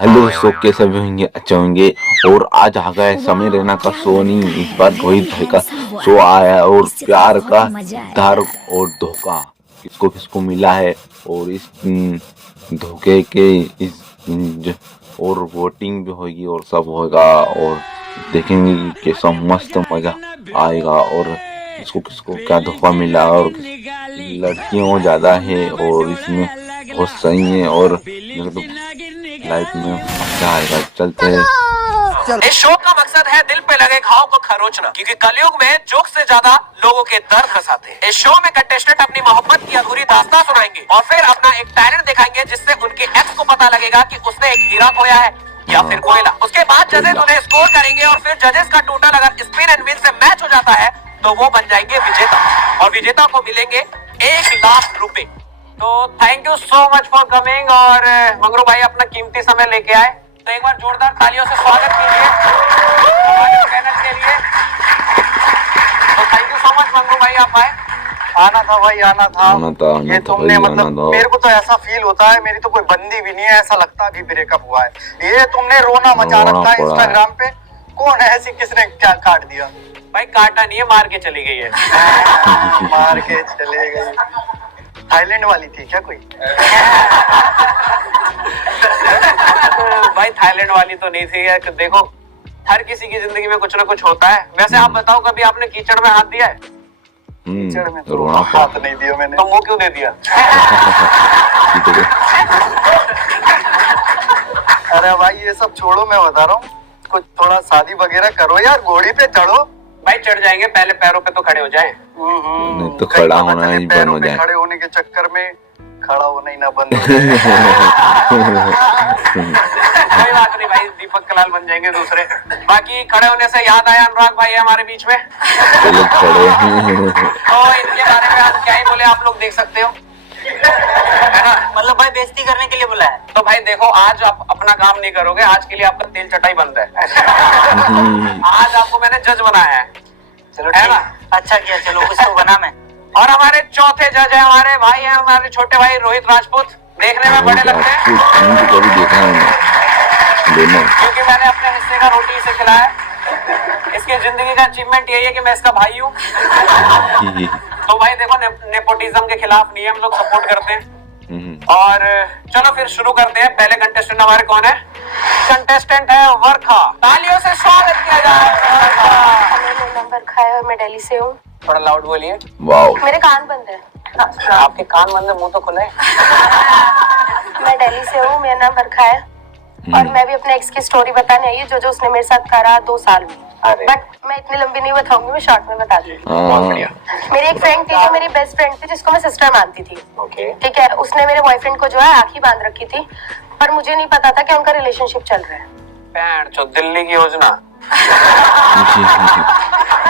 Hello दोस्तों, कैसे भी होंगे? अच्छे होंगे। और आज आ गया है समय रैना का शो। नहीं, इस बार रोहित भाई का शो आया है और प्यार का डर और धोखा किसको किसको मिला है। और इस धोखे के इस और वोटिंग भी होगी और सब होगा और देखेंगे कि कैसा मस्त मजा आएगा और किसको किसको क्या धोखा मिला और लड़कियों ज्यादा है और इसमें बहुत सही है और मेरे तो लाइफ में मजा आएगा। चलते हैं। इस शो का मकसद है दिल पे लगे घाव को खरोचना, क्योंकि कलयुग में जोक से ज्यादा लोगों के दर्द हंसाते हैं। इस शो में कंटेस्टेंट अपनी मोहब्बत की अधूरी दास्तां सुनाएंगे और फिर अपना एक टैलेंट दिखाएंगे, जिससे उनके एक्स को पता लगेगा कि उसने एक हीरा खोया है या फिर कोयला। उसके बाद जजेस उन्हें स्कोर करेंगे और फिर जजेस का टोटल अगर स्पिन एंड विन से मैच हो जाता है तो वो बन जाएंगे विजेता और विजेता को मिलेंगे 1 लाख रुपए। तो thank you so much for coming. और मंगरू भाई अपना कीमती समय लेके आए, तो एक बार जोरदार तालियों से स्वागत कीजिए हमारे पैनल के लिए। तो thank you so much Mangru भाई, आप आए। आना था भाई, आना था। ये तुमने भाई, मतलब मेरे को तो ऐसा फील होता है, मेरी तो कोई बंदी भी नहीं है, ऐसा लगता है कि ब्रेकअप हुआ है। ये तुमने रोना मचा रखा है इंस्टाग्राम पे। कौन है ऐसी, किसने क्या काट दिया? भाई काटा नहीं है, मार के चली गई है। मार के चले गई। थाईलैंड वाली थी क्या कोई? भाई थाईलैंड वाली तो नहीं थी है। देखो, हर किसी की जिंदगी में कुछ ना कुछ होता है। वैसे आप बताओ, कभी आपने कीचड़ में हाथ दिया है? कीचड़ में तो हाथ नहीं दिया मैंने। तो मुंह क्यों दे दिया? अरे भाई ये सब छोड़ो, मैं बता रहा हूँ, कुछ थोड़ा शादी वगैरह करो यार, घोड़ी पे चढ़ो। भाई चढ़ जाएंगे, पहले पैरों पे तो खड़े हो जाए। नहीं तो खड़ा होना ही बंद हो जाए। खड़े होने के चक्कर में खड़ा होना ही ना बंद हो जाए। कोई बात नहीं भाई, दीपक कलाल बन जाएंगे दूसरे। बाकी खड़े होने से याद आया, अनुराग भाई है हमारे बीच में। चलो खड़े। तो इनके बारे में आज क्या ही बोले, आप लोग देख सकते हो, है ना? मतलब भाई बेइज्जती करने के लिए बोला है। तो भाई देखो, आज आप अपना काम नहीं करोगे, आज के लिए आपका तेल चटाई बंद है। आज आपको मैंने जज बनाया है, चलो है ना? अच्छा किया, चलो कुछ तो बना मैं। और हमारे चौथे जज है हमारे भाई हैं, हमारे छोटे भाई रोहित राजपूत। देखने में बड़े लगते हैं, कभी देखा है क्योंकि मैंने अपने हिस्से का रोटी इसे खिलाया है। इसकी जिंदगी का अचीवमेंट यही है कि मैं इसका भाई हूँ। तो भाई देखो, नेपोटिज्म के खिलाफ नहीं है, हम लोग सपोर्ट करते हैं। और चलो फिर शुरू करते हैं। पहले कंटेस्टेंट हमारे कौन है? कंटेस्टेंट है वर्खा। तालियों से स्वागत किया जाए। मेरा नाम वर्खा है और मैं दिल्ली से हूँ। थोड़ा लाउड बोलिए। वाओ, मेरे कान बंद है। आपके कान बंद है, मुंह तो खुला है। मैं दिल्ली से हूँ, मेरा नाम वर्खा है और मैं भी अपने एक्स की स्टोरी बताने आई हूँ, जो उसने मेरे साथ करा 2 साल में। बट मैं इतनी लंबी नहीं बताऊंगी, मैं शॉर्ट में बता दूंगी। मेरी एक फ्रेंड थी जो मेरी बेस्ट फ्रेंड थी, जिसको मैं सिस्टर मानती थी। ठीक है, उसने मेरे बॉयफ्रेंड को जो है राखी बांध रखी थी, पर मुझे नहीं पता था कि उनका रिलेशनशिप चल रहा है। पैंट जो दिल्ली की योजना।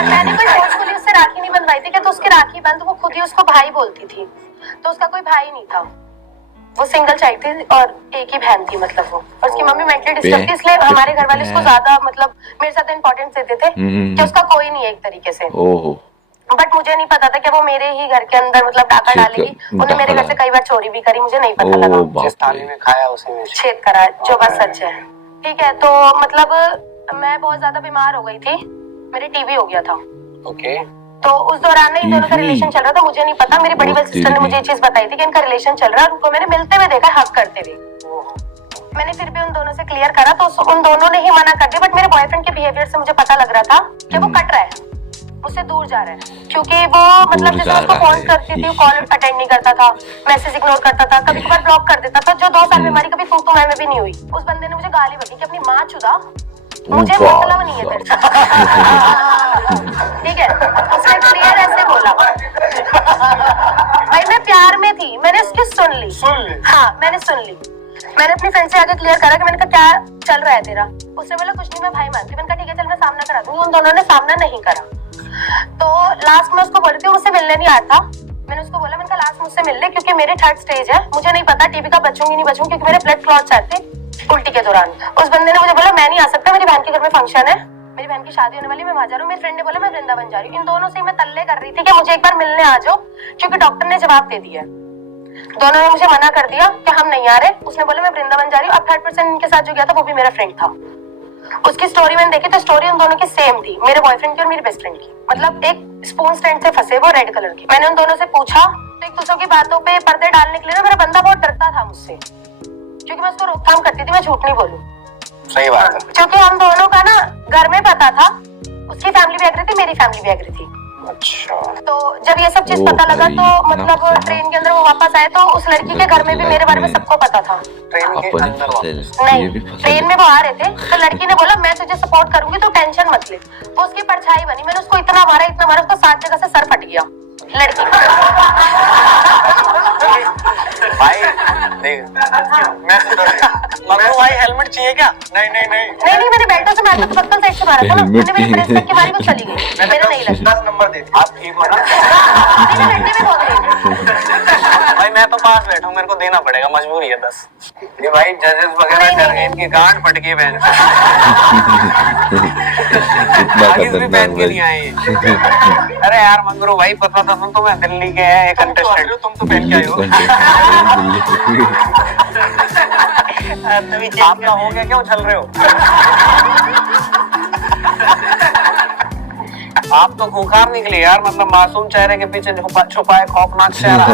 मैंने कोई फोर्सफुली उससे राखी नहीं बंधवाई थी, क्या तो उसकी राखी बंद वो खुद ही उसको भाई बोलती थी, तो उसका कोई भाई नहीं था। वो सिंगल चाइल्ड थी और एक ही बहन थी, मतलब वो। और उसकी मम्मी मेंटली डिस्टर्ब थी, इसलिए हमारे घर वाले उसको ज्यादा मतलब मेरे साथ इंपॉर्टेंस देते थे कि उसका कोई नहीं है एक तरीके से। बट मुझे नहीं पता था कि वो मेरे ही घर के अंदर मतलब डाका डालेगी। उन्हें मेरे घर से कई बार चोरी भी करी, मुझे नहीं पता लगा। जिस थाली में खाया उसी में छेद करा, जो बात सच है। ठीक है, तो मतलब मैं बहुत ज्यादा बीमार हो गई थी, मेरे टीबी हो गया था। ओके। तो उस दौरान इन दोनों का रिलेशन चल रहा था, मुझे नहीं पता। मेरी बड़ी वाली सिस्टर ने मुझे ये चीज बताई थी कि इनका रिलेशन चल रहा है, उनको मैंने मिलते हुए देखा, हक करते हुए। मैंने फिर भी उन दोनों से क्लियर करा, तो उन दोनों ने ही मना कर दिया। बट मेरे बॉयफ्रेंड के बिहेवियर से मुझे पता लग रहा था कि वो कट रहा है, मुझसे दूर जा रहा है। क्योंकि वो मतलब जैसे उसको फोन करती थी, कॉल अटेंड नहीं करता था, मैसेज इग्नोर करता था, कभी कभार ब्लॉक कर देता था, जो 2 साल में हमारी कभी तू मैं में भी नहीं हुई। उस बंदे ने मुझे गाली बकी कि अपनी माँ चुदा, मुझे मतलब नहीं है तेरे से। ठीक है, उसने क्लियर ऐसे बोला। भाई मैं प्यार में थी, मैंने उसकी सुन ली। हाँ, मैंने सुन ली। मैंने अपनी फ्रेंड से आगे क्लियर करा कि मैंने कहा क्या चल रहा है तेरा। उसने बोला कुछ नहीं, मैं भाई मानती। मैंने कहा ठीक है, चल मैं सामना करा दूंगी। उन दोनों ने सामना नहीं करा। तो लास्ट में उसको बोलती हूँ, मुझसे मिलने नहीं आता। मैंने उसको बोला, मैंने कहा लास्ट मुझसे मिल ले, क्योंकि मेरी 3rd स्टेज है, मुझे नहीं पता टीबी का बचूंगी नहीं बचूंगी, क्योंकि मेरे ब्लड क्लॉट्स आते उल्टी के दौरान। उस बंदे ने मुझे बोला मैं नहीं आ सकता, मेरी बहन के घर में फंक्शन है, मेरी बहन की शादी होने वाली, मैं वहां जा रहा हूँ। मेरी फ्रेंड ने बोला मैं वृंदावन जा रही हूँ। इन दोनों से मैं तल्ले कर रही थी कि मुझे एक बार मिलने आ जाओ, क्योंकि डॉक्टर ने जवाब दे दिया। दोनों ने मुझे मना कर दिया कि हम नहीं आ रहे। उसने बोला मैं वृंदावन जा रही हूँ। अब 3rd पर्सन इनके साथ जो गया था वो भी मेरा फ्रेंड था। उसकी स्टोरी मैंने देखी तो स्टोरी उन दोनों की सेम थी, मेरे बॉयफ्रेंड की और मेरी बेस्ट फ्रेंड की। मतलब एक स्पून स्टैंड से फंसे वो रेड कलर के। मैंने उन दोनों से पूछा तो एक दूसरों की बातों पे पर्दे डालने के लिए ना मेरा बंदा बहुत डरता था मुझसे, क्योंकि मैं उसको रोकथाम करती थी, मैं झूठ नहीं बोलूं। सही बात है। क्योंकि हम दोनों का ना घर में पता था, उसकी फैमिली भी एग्री थी, मेरी फैमिली भी एग्री थी। अच्छा। तो जब ये सब चीज पता लगा तो मतलब ट्रेन के अंदर वो वापस आए तो उस लड़की के घर में भी मेरे बारे में सबको पता था। ट्रेन के अंदर नहीं, ट्रेन में वो आ रहे थे तो लड़की ने बोला मैं तुझे सपोर्ट करूंगी तो टेंशन मत ले। तो उसकी परछाई बनी, मैंने उसको इतना मारा उसको 7 जगह से सर फट गया लड़की का। भाई देख मगर भाई हेलमेट चाहिए क्या? नहीं मैंने बेल्टों से मारा था, पक्कल साइड से मारा था ना। मैंने मेरी ब्रेस देख के मारी, वो चली गई, मेरे नहीं लगी। 10 नंबर दे आप ठीक हो ना? मैं हड्डी में बहुत रही। भाई मैं तो पास बैठा हूँ, मेरे को देना पड़ेगा, मजबूरी है 10। ये भाई जजेस वगैरह डर गए, इनकी गांड फट गई बहन से। आगे भी पहन के नहीं आए। अरे यार मंगरू भाई पता था तुम तो मैं दिल्ली के हैं एक कंटेस्टेंट, तुम तो पहन के आए हो। आपका हो गया, क्यों चल रहे हो? आप तो खूंखार निकले यार, मतलब मासूम चेहरे के पीछे छुपाए खौफनाक चेहरा।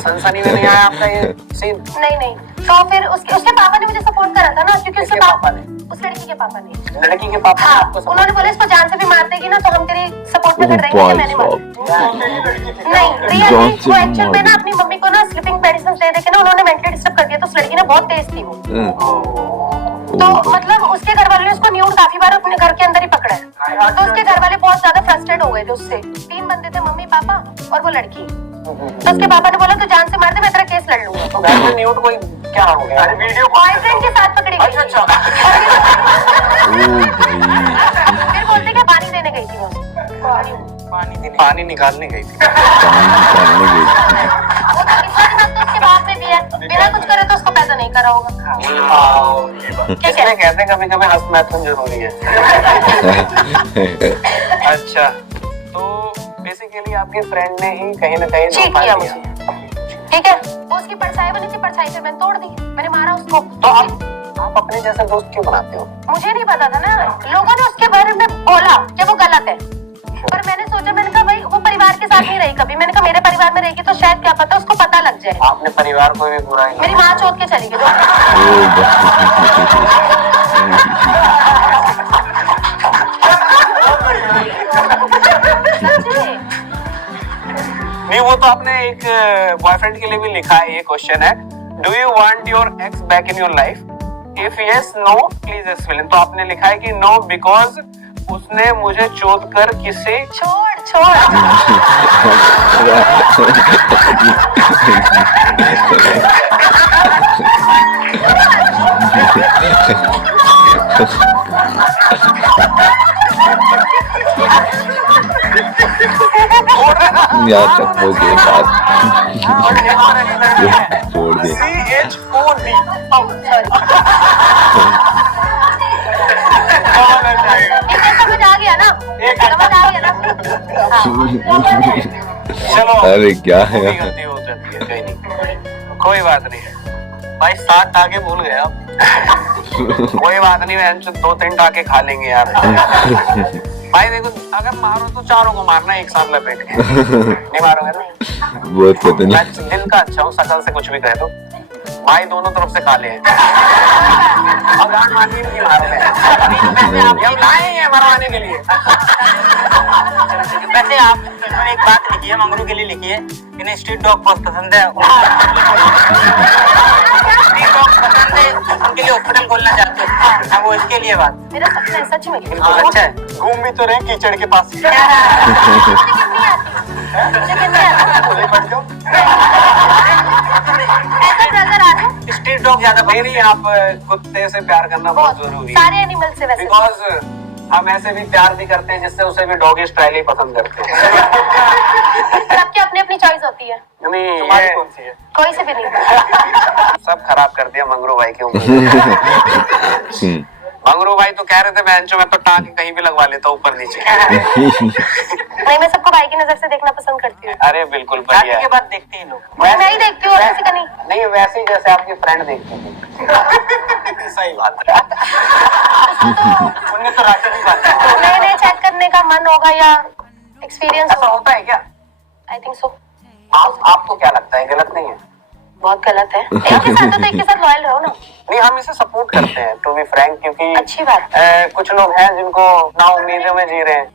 सनसनी में नहीं आया आपका ये सीन? नहीं तो फिर उसके पापा ने मुझे सपोर्ट करा था ना, क्योंकि उसके पापा ने, उस लड़की के पापा ने, लड़की के पापा हाँ, आपको support- उन्होंने बोला इसको जान से भी मार देगी ना तो हम तेरी सपोर्ट में खड़े रहेंगे। मैंने मारा नहीं, रियली वो एक्चुअल में ना अपनी मम्मी को ना स्लीपिंग मेडिसिन दे के ना उन्होंने मेंटली डिस्टर्ब कर दिया। तो उस लड़की ने बहुत तेज थी वो, तो मतलब उसके घर वालों ने उसको न्यूड काफी बार अपने घर के अंदर ही पकड़ा है। तो उसके घर वाले बहुत ज्यादा फ्रस्ट्रेट हो गए थे उससे। 3 बंदे थे, मम्मी पापा और वो लड़की। तो उसके पापा ने बोला तू जान से मार दे, मैं तेरा केस लड़ लूंगा। तो घर में न्यूड कोई क्या हो गया? अरे वीडियो बॉयफ्रेंड के साथ पकड़ी गई। अच्छा फिर बोलते क्या पानी देने गई थी वो, पानी निकालने गई थी। वो तो किसी बात तो उसके बाप में भी है, बिना कुछ करे तो उसको पैदा नहीं करा होगा। इसमें कहते हैं कभी-कभी हंसना जरूरी है। अच्छा, तो बेसिकली आपके फ्रेंड ने ही कहीं ना कहीं चीट किया मुझे, ठीक है। वो उसकी परछाई बनी थी, परछाई से मैंने तोड़ दी, मैंने मारा उसको। तो आप अपने जैसे दोस्त क्यों बनाते हो? मुझे नहीं पता था ना, लोगों ने उसके बारे में बोला कि वो गलत है, पर मैंने सोचा, मैंने कहा भाई वो परिवार के साथ नहीं रही कभी। मैंने कहा मेरे परिवार में रहेगी तो शायद क्या पता उसको पता लग जाए। आपने परिवार को भी बुरा ही मेरी माँ चोट के चली गई। नहीं, वो तो आपने एक बॉयफ्रेंड के लिए भी लिखा है। ये क्वेश्चन है, do you want your ex back in your life? If yes no please explain. तो आपने लिखा है कि नो बिकॉज उसने मुझे चोट कर किसी छोड़ यहाँ तक हो गई बात, छोड़ दे। CHOD समझ आ गया ना, समझ आ गया ना। चलो अरे क्या है कोई गलती हो जाती है, कोई नहीं, कोई बात नहीं। भाई 7 टाके भूल गए आप। कोई बात नहीं, 2-3 टाके खा लेंगे यार। भाई देखो, अगर मारो तो चारों को मारना एक साथ लपेट के। नहीं मारोगे ना? बहुत पता नहीं। मैं दिल का अच्छा हूँ, शकल से कुछ भी कह दो। भाई दोनों तरफ से काले हैं। अब गांड मारनी नहीं मारोगे। हम लाए हैं मरवाने के लिए। वैसे आप इन्होंने एक बात लिखी है, मंगरू के लिए लिखी है, इन्हें स्ट्रीट डॉग बहुत पसंद है। स्ट्रीट डॉग पसंद है, उनके लिए हॉस्पिटल खोलना चाहते हैं। हाँ, वो इसके लिए बात। मेरा सपना है सच में। बिल्कुल अच्छा है। घूम भी तो रहे कीचड़ के पास। स्ट्रीट डॉग ज्यादा नहीं, आप कुत्ते से प्यार करना बहुत जरूरी है। सारे एनिमल से वैसे बिकॉज हम ऐसे भी प्यार भी करते हैं जिससे उसे भी डॉगी स्टाइल ही पसंद करते हैं। सबकी अपनी अपनी चॉइस होती है। नहीं, ये कौन सी है? कोई से भी नहीं। सब खराब कर दिया मंगरू भाई के ऊपर। मंगरू भाई तो कह रहे थे बेंचो में तो टांग कहीं भी लगवा लेता ऊपर नीचे। नहीं, मैं सबको भाई की नजर से देखना पसंद करती हूँ। अरे बिल्कुल शादी बढ़िया के है। बाद देखते हैं लोग। मैं ही देखती हूँ और किसी का नहीं। नहीं वैसे ही जैसे आपकी फ्रेंड देखती थी। सही बात है। उन्हें तो राशि की बात है। नए नए चेक करने का मन होगा या एक्सपीरियंस ऐसा होता है क्या? I think so. आपको क्या लगता है गलत नहीं है? बहुत गलत है। एक के साथ तो एक के साथ लॉयल रहो ना। नहीं हम इसे सपोर्ट करते हैं टू बी फ्रैंक, क्योंकि अच्छी बात कुछ लोग हैं जिनको ना उम्मीदों में जी रहे हैं।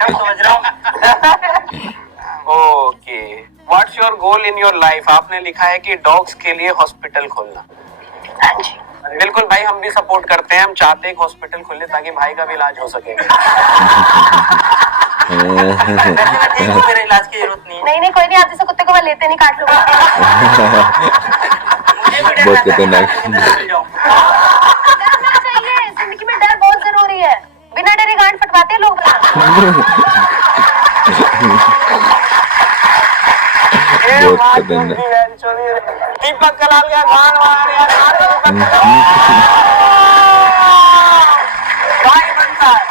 मैं समझ रहा हूँ। Okay, what's your goal in your life? आपने लिखा है कि डॉग्स के लिए हॉस्पिटल खोलना। हाँ जी। बिल्कुल भाई, हम भी सपोर्ट करते हैं। हम चाहते हैं कि हॉस्पिटल खोले ताकि भाई का भी इलाज हो सके। वैसे मैं ठीक हूँ, मेरे इलाज की जरूरत नहीं है। नहीं कोई नहीं, आप जैसे कुत्ते को मैं लेते नहीं, काट लूंगा। मुझे भी डर बहुत लगता है खतरनाक। कि मैं मिल जाऊँ। डरना चाहिए, जिंदगी में डर बहुत जरूरी है। बिना डरे गांड फटवाते हैं लोग। बहुत खतरनाक। दीपक कलाल का गान वान यार, भाई बनता है।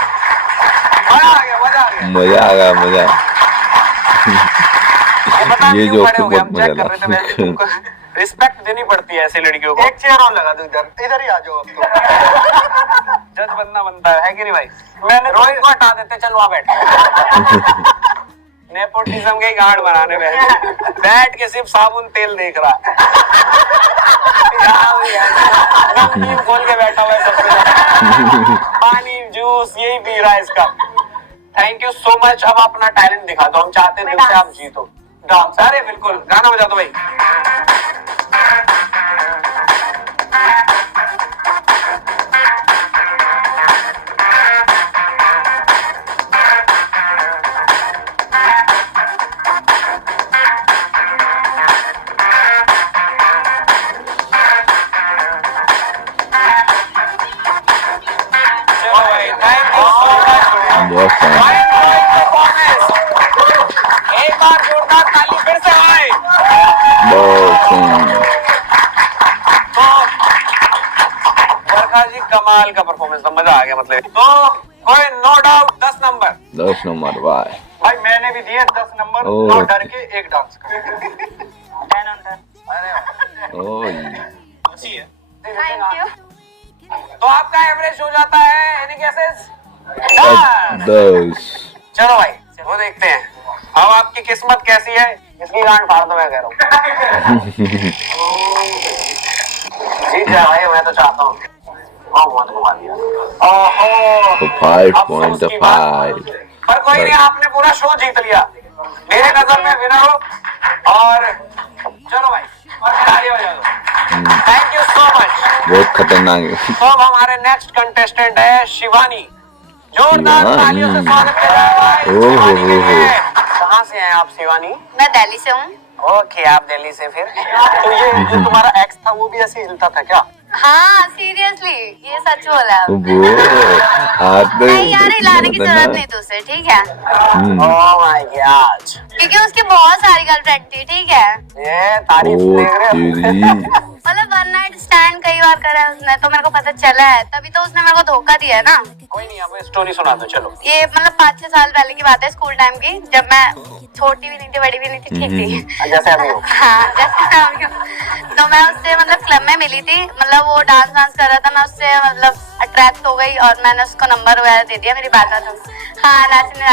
मजा आ गया, मजा आ गया। मजा आ गया, मजा। ये जो बहुत मजा लगा। रिस्पेक्ट देनी पड़ती है ऐसी लड़कियों को। एक चेयर और लगा दो इधर, इधर ही आ जाओ अब तो। जज बनना बनता है कि नहीं भाई? मैंने रोहित को हटा देते, चल वहां बैठ। नेपोटिज्म के गांड बनाने में बैठ के सिर्फ साबुन तेल देख रहा है। नमकीन खोल के बैठा हुआ है सबसे, पानी जूस यही पी रहा है इसका। Thank you so much. अब अपना टैलेंट दिखा दो, हम चाहते हैं दिल से आप जीतो। डांस, अरे बिल्कुल, गाना बजा दो भाई। चलो भाई, थैंक यू सो मच। बहुत सारा। एक बार जोरदार ताली फिर से आए। बरखा जी कमाल का परफॉर्मेंस था, मजा आ गया। मतलब तो कोई नो डाउट 10 नंबर। 10 नंबर भाई। भाई मैंने भी दिए 10 नंबर। ओह। नो डर के एक डांस का। 10 on 10। अरे ओह, अच्छी है। Thank you. तो आपका एवरेज हो जाता है एनी गेसेस? 10। चलो भाई, वो देखते हैं अब आपकी किस्मत कैसी है। इसकी गांड फाड़ दो, मैं कह रहा हूँ। जीत जा भाई, मैं तो चाहता हूँ। बहुत घुमा दिया। ओहो, तो 5.5। पर कोई नहीं, आपने पूरा शो जीत लिया मेरे नजर में, विनर हो। और चलो भाई, और ताली बजा दो। Thank you so much. बहुत खतरनाक है। तो अब हमारे नेक्स्ट कंटेस्टेंट है शिवानी। जोरदार शिवानी। तालियों से स्वागत करें ओहो, शिवानी के लिए। ओहो। कहाँ से हैं आप शिवानी? मैं दिल्ली से हूँ। ओके, आप दिल्ली से। फिर तो ये जो तुम्हारा एक्स था वो भी ऐसे हिलता था क्या? हाँ सीरियसली, ये सच बोला है। वो हाथ में नहीं यार, हिलाने की जरूरत नहीं तुझसे, ठीक है? ओह माय गॉड, क्योंकि उसकी बहुत सारी गर्लफ्रेंड थी, ठीक है? ये तारीफ ओ देख रहे हो? तेरी। मतलब वन नाइट स्टैंड कई बार करा है उसने, तो मेरे को पता चला है, तभी तो उसने मेरे को धोखा दिया है ना। कोई नहीं, अब स्टोरी सुना दो। चलो, ये मतलब 5-6 साल पहले की बात है, स्कूल टाइम की, जब मैं छोटी भी नहीं थी, बड़ी भी नहीं थी, ठीक थी। जैसे अभी हो। हाँ जैसे अभी हूँ। तो मैं उससे मतलब क्लब में मिली थी, मतलब वो डांस वांस कर रहा था, मैं उससे मतलब अट्रैक्ट हो गई और मैंने उसको नंबर वगैरह दे दिया। मेरी बात हो, हाँ नाचने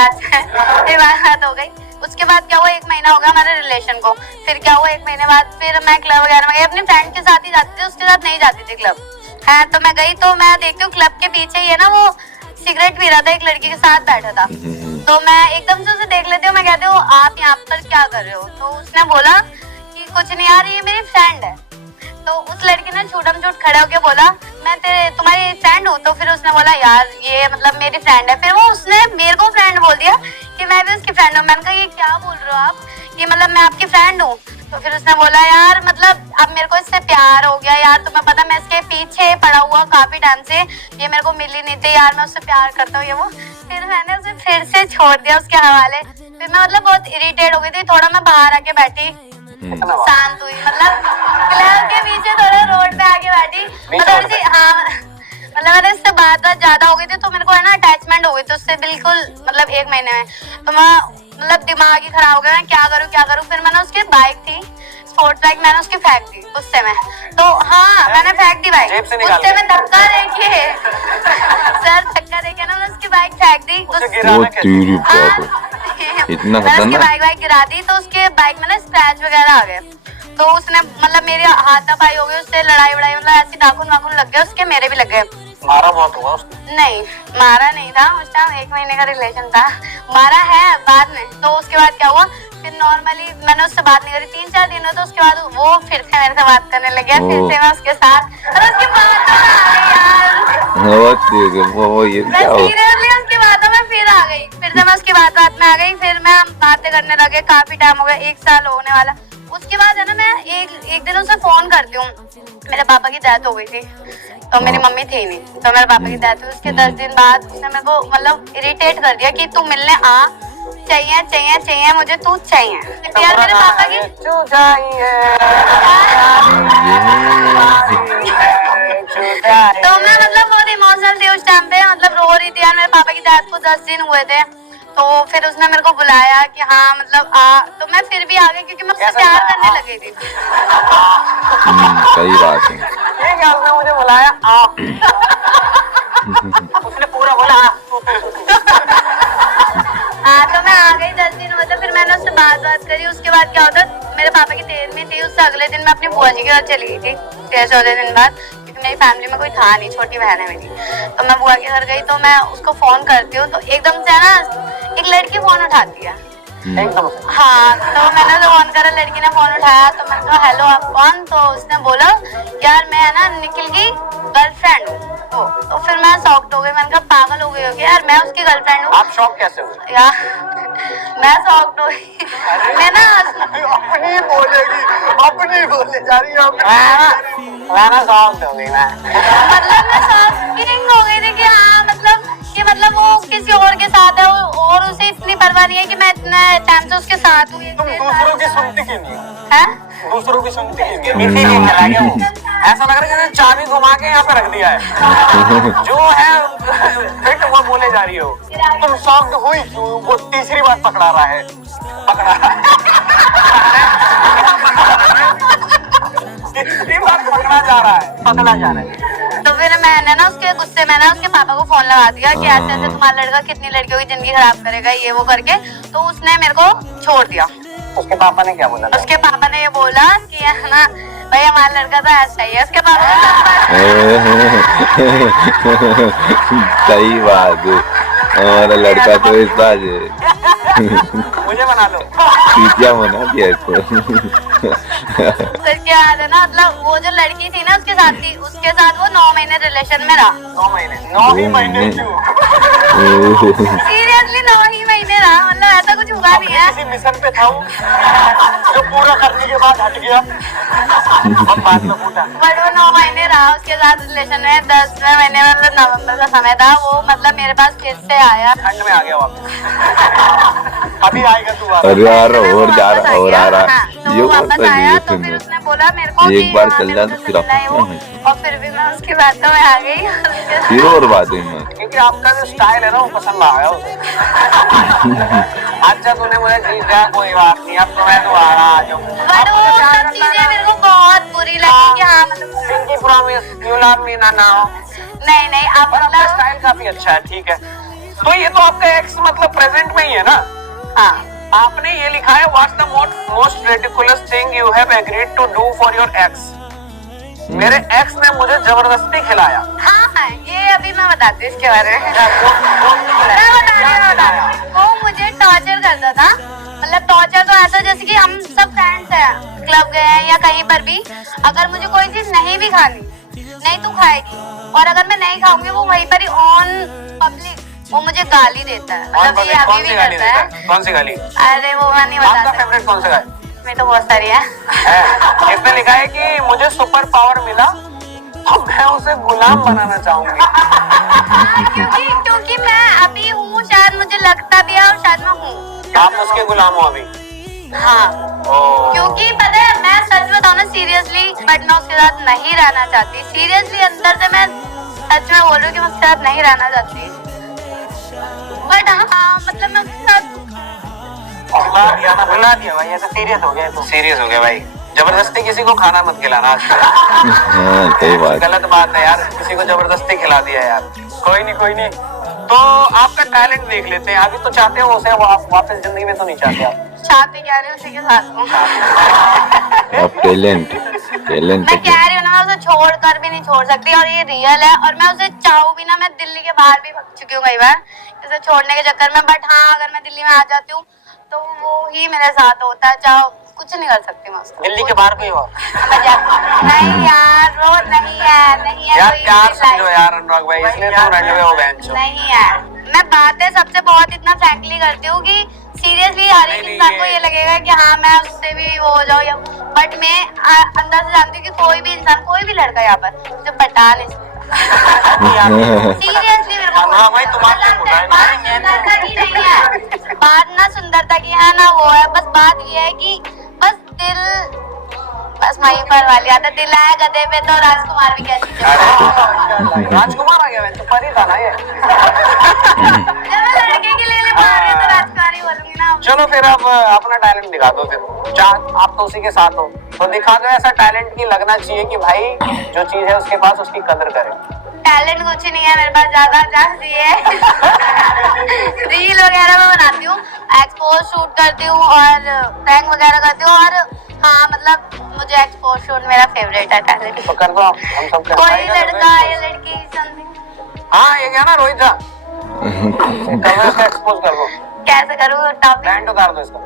मेरी बात हो गई। उसके बाद क्या हुआ, 1 महीना हो गया हमारे रिलेशन को। फिर क्या हुआ, 1 महीने बाद फिर मैं क्लब वगैरह में अपनी फ्रेंड के साथ ही जाती थी, उसके साथ नहीं जाती थी क्लब। है तो मैं गई, तो मैं देखती हूँ क्लब के पीछे ही है ना, वो सिगरेट पी रहा था, एक लड़की के साथ बैठा था। तो मैं एकदम से उसे देख लेती हूँ, मैं कहती हूँ आप यहाँ पर क्या कर रहे हो? तो उसने बोला कि कुछ नहीं यार, ये मेरी फ्रेंड है। तो उस लड़की ने झूठम झूठ खड़े होके बोला मैं तुम्हारी फ्रेंड हूँ। तो फिर उसने बोला यार ये मतलब मेरी फ्रेंड है। फिर वो उसने मेरे को फ्रेंड बोल दिया कि मैं भी उसकी फ्रेंड हूँ। मैंने कहा ये क्या बोल रहे हो आप, ये मतलब मैं आपकी फ्रेंड हूँ। तो फिर उसने बोला यार मतलब अब मेरे को इससे प्यार हो गया यार, तुम्हें पता मैं इसके पीछे पड़ा हुआ काफी टाइम से, ये मेरे को मिली नहीं थी यार, मैं उससे प्यार करता हूँ ये वो। फिर मैंने उसे फिर से छोड़ दिया उसके हवाले। फिर मैं मतलब बहुत इरिटेट हो गई थी, थोड़ा मैं बाहर आके बैठी, शांत हुई, मतलब क्लब के पीछे थोड़ा रोड पे आके बैठी और थोड़ी सी हाँ मतलब मेरे इससे बात ज्यादा हो गई थी तो मेरे को है ना अटैचमेंट हो गई थी उससे बिल्कुल मतलब 1 महीने में। तो मैं मतलब दिमाग ही खराब हो गया, मैं क्या करूँ। फिर मैंने उसकी बाइक थी स्पोर्ट्स बाइक, मैंने उसकी फेंक दी गुस्से में। तो हाँ मैंने फेंक दी बाइक गुस्से में, धक्का देके सर धक्का देके ना मैंने उसकी बाइक फेंक दी। वो तेरी बाप इतना मैंने उसकी बाइक गिरा दी तो उसके बाइक में ना स्क्रैच वगैरह आ गए। तो उसने मतलब मेरे हाथापाई हो गई उससे, लड़ाई वड़ाई मतलब ऐसी नाखून वाखून लग गए उसके, मेरे भी लग गए। मारा बहुत हुआ उसने? नहीं मारा नहीं था, उस टाइम 1 महीने का रिलेशन था। मारा है बाद में। तो उसके बाद क्या हुआ, फिर नॉर्मली मैंने उससे बात नहीं करी 3-4 दिन हुए। तो उसके बाद वो फिर से मेरे से बात करने लगे, फिर से मैं उसके साथ और उसके बाद ये क्या हो सीरियसली उसकी बातों में फिर आ गई। फिर से मैं उसकी बात में आ गई, फिर मैं हम बातें करने लगे। काफी टाइम हो गया, 1 साल होने वाला। उसके बाद है ना मैं एक दिन उसे फोन करती हूँ, मेरे पापा की डेथ हो गई थी तो मेरी मम्मी थी नहीं, तो मेरे पापा की डेथ हुई। उसके 10 दिन बाद उसने मेरे को मतलब इरिटेट कर दिया कि तू मिलने आ, चाहिए मुझे, तू चाहिए। यार मेरे पापा की तो मैं मतलब बहुत इमोशनल थी उस टाइम पे, मतलब रो रही थी यार। मेरे पापा की डेथ को 10 दिन हुए थे। तो फिर उसने मेरे को बुलाया कि हाँ मतलब आ, तो मैं फिर भी आ गई क्योंकि मैं उससे प्यार करने लगी थी। सही बात है। ये क्या उसने मुझे बुलाया आ उसने पूरा बोला हाँ तो मैं आ गई 10 दिन हुए थे। फिर मैंने उससे बात करी। उसके बाद क्या होता, मेरे पापा की 13वीं थी, उससे अगले दिन मैं अपनी बुआ जी के घर चली गई थी 13-14 दिन बाद, क्योंकि मेरी फैमिली में कोई था नहीं, छोटी बहन है मेरी। तो मैं बुआ के घर गई तो मैं उसको फोन करती हूँ तो एकदम से है ना एक लड़की फोन उठाती है। हाँ तो मैंने तो फोन करा, लड़की ने फोन उठाया तो मैंने कहा हेलो आप कौन। तो उसने बोला यार मैं है ना निखिल की गर्लफ्रेंड हूँ। तो फिर मैं शॉक्ड हो गई, मैंने कहा पागल हो गई होगी यार, मैं उसकी गर्लफ्रेंड हूँ। आप शॉक कैसे हुए? यार मैं शॉक्ड हो गई, मैं ना अपनी बोले जा रही हूँ मैं ना शॉक्ड हो गई मैं। मतलब मैं शॉकिंग हो गई थी कि हाँ मतलब वो किसी और के साथ है और उसे इतनी परवाह नहीं है कि मैं इतने टाइम से उसके साथ हूँ। तुम दूसरों की सुनती क्यों नहीं? हैं? दूसरों की सुनती क्यों नहीं? ऐसा लग रहा है जैसे चाबी घुमा के यहाँ पे रख दिया है। जो है फिट वो बोले जा रही हो। तुम शॉक्ड हुई क्यों? वो तीसरी बार पकड़ा रहा है तीसरी बार पकड़ा जा रहा है। तो फिर मैंने ना उसके गुस्से में ना उसके पापा को फोन लगा दिया कि ऐसे ऐसे तुम्हारा लड़का कितनी लड़कियों की जिंदगी खराब करेगा ये वो करके। तो उसने मेरे को छोड़ दिया। उसके पापा ने क्या बोला? उसके पापा ने ये बोला कि है ना भाई हमारा लड़का तो ऐसा ही है। उसके पापा सही बात है, हमारा लड़का तो ऐसा है। मुझे बना लो, चीटिया बना दिया इसको। उसके बाद है ना मतलब वो जो लड़की थी ना उसके साथ थी, उसके साथ वो 9 महीने रिलेशन में रहा। 9 महीने? 9 ही महीने क्यों? सीरियसली 9 ही महीने रहा, मतलब ऐसा कुछ हुआ नहीं है। किसी मिशन पे था वो जो पूरा करने के बाद हट गया और बाद में फूटा। बट वो 9 महीने रहा उसके साथ रिलेशन में। 10वें महीने मतलब नवंबर का समय था, वो मतलब मेरे पास फिर से आया। ठंड में आ गया वापस। अभी आएगा तू। अरे यार और जा रहा और आ रहा हाँ, तो ये वापस आया तो फिर उसने बोला मेरे को एक बार चल मेरे जा को तो फिर मिलना है वो। और फिर भी मैं उसकी बातों में आ गई फिर और बातें मत। क्योंकि आपका जो स्टाइल है ना वो पसंद आ गया उसे। अच्छा तूने मुझे जीत गया कोई बात नहीं, अब तो मैं दोबारा आ जाऊँ। बट वो सब चीजें मेरे को बहुत बुरी लगी कि हाँ मतलब pinky promise you love me ना नाउ। नहीं अब पर आपका मतलब स्टाइल काफी अच्छा है, ठीक है। तो ये तो आपका एक्स मतलब प्रेजेंट में ही है ना? हाँ आपने ये लिखा है what's the most ridiculous thing you have agreed to do for your ex. मेरे एक्स ने मुझे जबरदस्ती खिलाया। हाँ ये अभी मैं बताती हूँ इसके बारे में। मैं बता रही हूँ। वो मुझे टॉर्चर करता था, मतलब टॉर्चर तो ऐसा जैसे कि हम सब फ्रेंड्स हैं, क्लब गए हैं या कहीं पर भी, अगर मुझे कोई चीज नहीं भी खानी नहीं तू खाएगी, और अगर मैं नहीं खाऊंगी वो वहीं पर ही ऑन पब्लिक वो मुझे गाली देता है। मतलब ये अभी भी करता है। कौन सी गाली? अरे वो मैं नहीं आपका बताती, फेवरेट कौन सा गाली? मैं तो बहुत सारी है। इसमें लिखा है कि मुझे सुपर पावर मिला तो मैं उसे गुलाम बनाना चाहूंगी। क्योंकि मैं अभी हूँ, शायद मुझे लगता भी है और शायद मैं हूँ। आप उसके गुलाम हो अभी? हाँ क्योंकि पता है मैं सच बताऊँ ना सीरियस सीरियसली, बट मैं उसके साथ नहीं रहना चाहती। सीरियसली अंदर से मैं सच में बोल रही हूँ कि मैं उसके साथ नहीं रहना चाहती, बट हाँ मतलब मैं उसके साथ बना दिया भाई, ऐसा सीरियस हो गया तो सीरियस हो गया भाई। जबरदस्ती किसी को खाना मत खिलाना आज। हाँ सही बात। गलत बात है यार, किसी को जबरदस्ती खिला दिया यार। कोई नहीं कोई नहीं, तो आपका टैलेंट देख लेते हैं। अभी तो चाहते हो उसे आप वापस जिंदगी में, तो नहीं चाहते आप? चाहती क्या रही हूँ उसी के साथ हूँ। अब टैलेंट मैं कह रही हूँ ना, मैं उसे छोड़ कर भी नहीं छोड़ सकती, और ये रियल है। और मैं उसे चाहूँ भी ना, मैं दिल्ली के बाहर भी भाग चुकी हूँ कई बार इसे छोड़ने के चक्कर में, बट हाँ अगर मैं दिल्ली में आ जाती हूँ तो वो ही मेरे साथ होता है, चाहो कुछ नहीं कर सकती मैं उसका। दिल्ली के बाहर कोई और? नहीं यार, वो नहीं है यार कोई प्यार भी समझो life। यार अनुराग भाई, इसलिए तुम रंडे में हो बहन चो। नहीं यार, मैं बातें सबसे बहुत इतना फ्रैंकली करती हूँ कि सीरियसली हर एक इंसान को ये लगेगा कि हाँ मैं उससे भी वो हो जाऊँ, या बट मैं अंदर से जानती हूँ कि कोई भी इंसान, कोई भी लड़का यहाँ पर मुझे पटा नहीं सकता। सीरियसली मेरे को हाँ भाई, तुम्हारे लिए बोला है। बात सुंदरता की नहीं है, बात ना सुंदरता की है ना वो है, बस बात ये है कि बस दिल, बस वहीं पर वाली आता, दिल आया गधे पे तो राजकुमार भी कैसे राजकुमार आ गया, मैं तो परी था ना ये। जब मैं लड़के के लिए पा रही हूँ तो राजकुमार ही बोलूंगी ना। चलो फिर अब अपना टैलेंट दिखा दो फिर। चाह आप तो उसी के साथ हो तो दिखा दो ऐसा टैलेंट की लगना चाहिए कि भाई जो चीज है उसके पास उसकी कदर करे। टैलेंट कुछ नहीं है मेरे पास, ज्यादा जाती है। रील वगैरह मैं बनाती हूँ, एक्सपोज शूट करती हूँ और प्रैंक वगैरह करती हूँ, और हाँ मतलब मुझे एक्सपोज शूट मेरा फेवरेट है टैलेंट। तो कर दो आप, हम सब कोई लड़का या लड़की समथिंग। हाँ ये क्या ना रोहित झा, करो इसका एक्सपोज कर दो। कैसे करूँ टॉपिक? बैंड उतार दो इसका।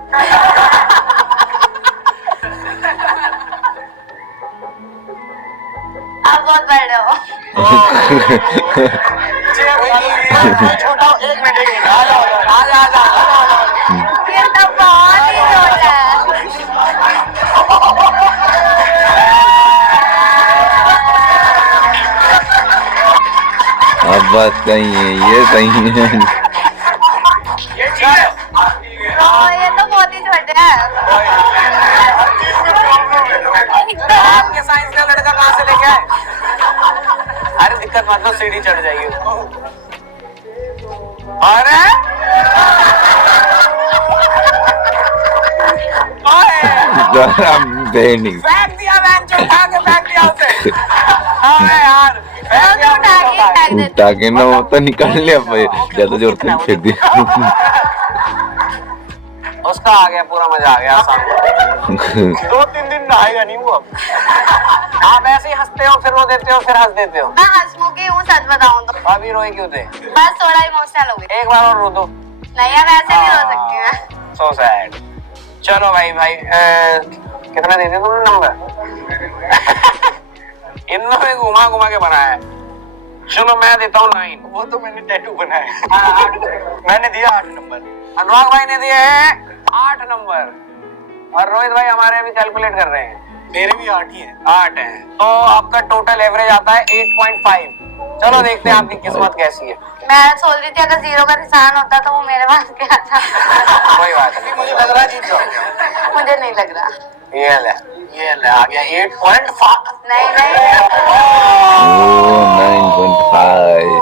आप बहुत बड़े हो। छोटा एक मिनट आ जाओ ये तो बहुत ही छोटा है। अब बात सही है, ये सही है। ये तो बहुत ही छोटे हैं। आपके साइंस का लड़का कहाँ से लेके आए? अरे दिक्कत मत लो, सीढ़ी चढ़ जाइए। अरे फेंक दिया बहन चो, उठा के फेंक दिया उसे। अरे यार फेंक दिया, उठा के ना वो तो निकाल लिया भाई, ज्यादा जोर से फेंक दिया। उसका आ गया, पूरा मजा आ गया सामने। 2-3 दिन नहाएगा नहीं वो अब। आप ऐसे ही हंसते हो, फिर वो देते हो, फिर हंस देते हो। मैं हंसमुखी हूँ सच बताऊँ तो। अभी रोए क्यों थे? बस थोड़ा इमोशनल हो गई। एक बार और रो दो। नहीं अब ऐसे नहीं हो सकती मैं। So sad. चलो भाई कितना दे दिया तुमने नंबर? इन लोगों ने घुमा घुमा के बनाया है। चलो मैं देता हूँ 9। वो तो मैंने टैटू बनाया। मैंने दिया 8 नंबर। अनुराग भाई ने दिया है 8 नंबर, और रोहित भाई हमारे अभी कैलकुलेट कर रहे हैं, मेरे भी 8 ही हैं। 8 है तो आपका टोटल एवरेज आता है 8.5। चलो देखते हैं आपकी किस्मत कैसी है। मैं सोच रही थी अगर 0 का निशान होता तो वो मेरे पास क्या था। कोई बात नहीं, मुझे लग रहा है जीत जाओगे। मुझे नहीं लग रहा। ये ले आ गया 8.5। नहीं नहीं। ओ 9.5,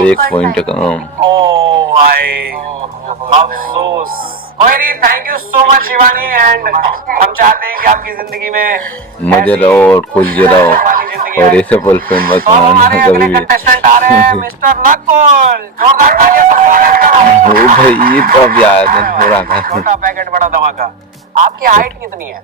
1 पॉइंट कम। ओ भाई अफसोस। कोई नहीं, thank you so much Shivani, and हम चाहते हैं कि आपकी जिंदगी में मजे रहो और खुश रहो, और ऐसे बॉयफ्रेंड मत तो हमारे बनाना अगले कभी भी। कंटेस्टेंट आ रहे हैं मिस्टर नकुल। जोरदार तालियां सबके लिए। ओ भाई ये तो अब याद है हो रहा था। छोटा पैकेट बड़ा धमाका। आपकी हाइट कितनी है?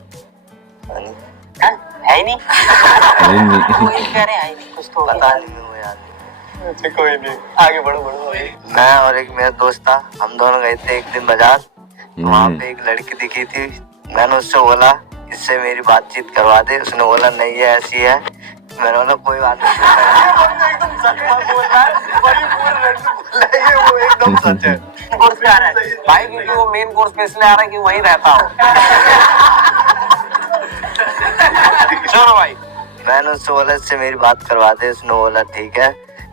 है ही नहीं। कह रहे हैं कुछ तो पता नहीं मेरे को याद नहीं। कोई नहीं, आगे बढ़ो बढ़ो। मैं और एक मेरा दोस्त था, हम दोनों गए थे एक दिन बाजार। वहाँ पे एक लड़की दिखी थी, मैंने उससे बोला इससे मेरी बातचीत करवा दे। उसने बोला नहीं है ऐसी है। मैंने बोला कोई बात नहीं। एकदम सच बोल रहा है, वो एकदम सच है। कोर्स पे आ रहा है भाई, क्योंकि वो मेन कोर्स पे इसलिए आ रहा है कि वहीं रहता हो। चलो भाई, मैंने उससे बोला इससे मेरी बात करवा दे। उसने बोला ठीक है।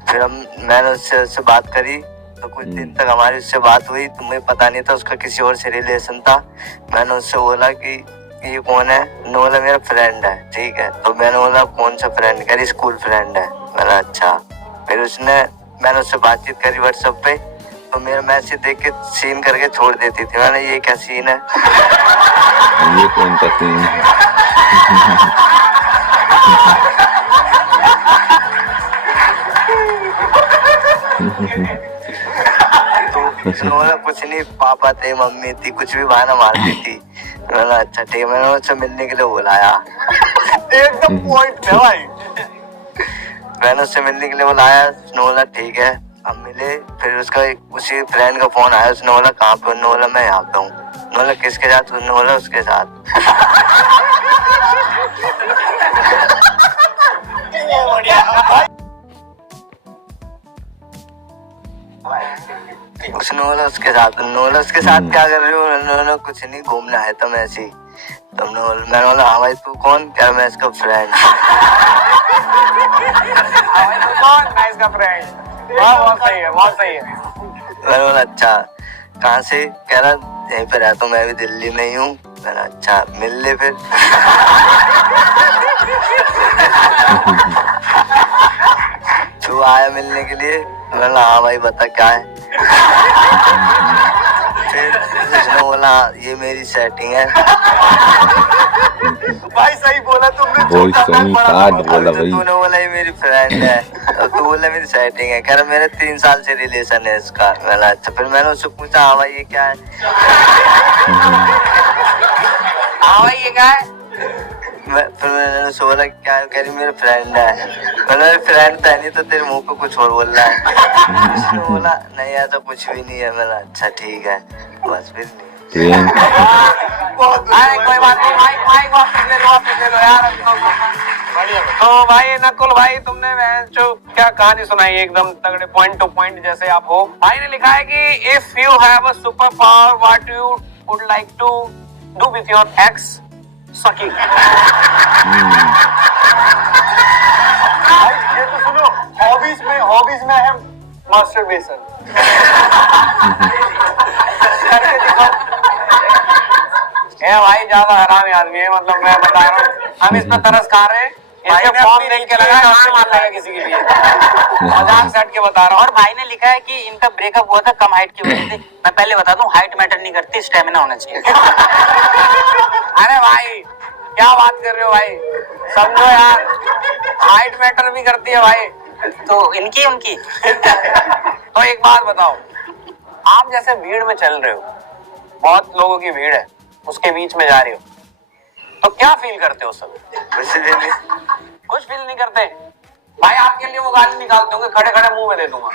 फिर मैंने उससे बात करी, तो कुछ दिन तक हमारी उससे बात हुई। तुम्हें पता नहीं था उसका किसी और से रिलेशन था। मैंने उससे बोला कि ये कौन है? उन्होंने बोला मेरा फ्रेंड है। ठीक है, तो मैंने बोला कौन सा फ्रेंड? कह रही स्कूल फ्रेंड है। मैंने अच्छा। फिर मैंने उससे बातचीत करी व्हाट्सएप पे, तो मेरा मैसेज देख के सीन करके छोड़ देती थी। मैंने ये क्या सीन है? ये कौन सा सीन है? तो उन्होंने कुछ नहीं, पापा थे, मम्मी थी, कुछ भी बहाना मारती थी। मैंने अच्छा ठीक है, मैंने उससे मिलने के लिए बुलाया। एकदम पॉइंट है भाई। मैंने उससे मिलने के लिए बुलाया। उसने बोला ठीक है हम मिले। फिर उसका उसी फ्रेंड का फोन आया। उसने बोला कहाँ पे? उन्होंने बोला मैं यहाँ पे हूँ। उन्होंने बोला किसके साथ? उसने बोला उसके साथ। उसने बोला उसके साथ। उन्होंने बोला उसके साथ क्या कर रहे हो? उन्होंने कुछ नहीं, घूमना है तुम ऐसे ही। तुमने बोला, मैंने बोला हाँ भाई तू कौन? क्या मैं इसका फ्रेंड। मैं इसका फ्रेंड। बहुत सही है, बहुत सही है। मैंने बोला अच्छा कहाँ से? कह रहा यहीं पे रहता हूँ, मैं भी दिल्ली में ही हूँ। मैंने अच्छा मिल ले फिर। तू आया मिलने के लिए? मैंने बोला हाँ भाई बता क्या है। फिर उसने बोला ये मेरी सेटिंग है। भाई सही बोला तुमने। बहुत सही काट बोला भाई। तूने बोला ये मेरी फ्रेंड है और तू बोला मेरी सेटिंग है। कह रहा मेरे 3 साल से रिलेशन है इसका। मैंने अच्छा। फिर मैंने उससे पूछा हाँ भाई ये क्या है? हाँ भाई ये क्या है? फिर मैंने उससे बोला क्या है? कह रही मेरा फ्रेंड है। मैंने फ्रेंड था नहीं तो तेरे मुंह पे कुछ और बोल रहा है। उसने बोला नहीं ऐसा कुछ भी नहीं है। मैंने अच्छा ठीक है बस। फिर नहीं प्रेम अरे कोई बात नहीं, माइक वापस ले लो यार। तो भाई नकुल भाई तुमने जो क्या कहानी सुनाई एकदम तगड़े पॉइंट टू पॉइंट जैसे आप हो। भाई ने लिखा है कि if you have a super power what you would like to do with your ex? Sucking. ये तो सुनो, हॉबीज में है मास्टरबेशन। करके दिखाओ। ये भाई ज्यादा हरामी आदमी है, मतलब मैं बता रहा हूँ हम इस पर तरस खा रहे हैं। इसके फॉर्म देख के लगा मार लगा किसी के लिए। मजाक सेट के बता रहा हूँ। और भाई ने लिखा है कि इनका ब्रेकअप हुआ था कम हाइट की वजह से। मैं पहले बता दूं हाइट मैटर नहीं करती, स्टेमिना होना चाहिए। अरे भाई क्या बात कर रहे हो भाई? समझो यार, हाइट मैटर भी करती है भाई। तो इनकी उनकी तो एक बात बताओ, आप जैसे भीड़ में चल रहे हो, बहुत लोगों की भीड़ है, उसके बीच में जा रहे हो, तो क्या फील करते हो सब? कुछ फील नहीं करते भाई? आपके लिए वो गाली निकालते होंगे, खड़े खड़े मुंह में दे दूंगा।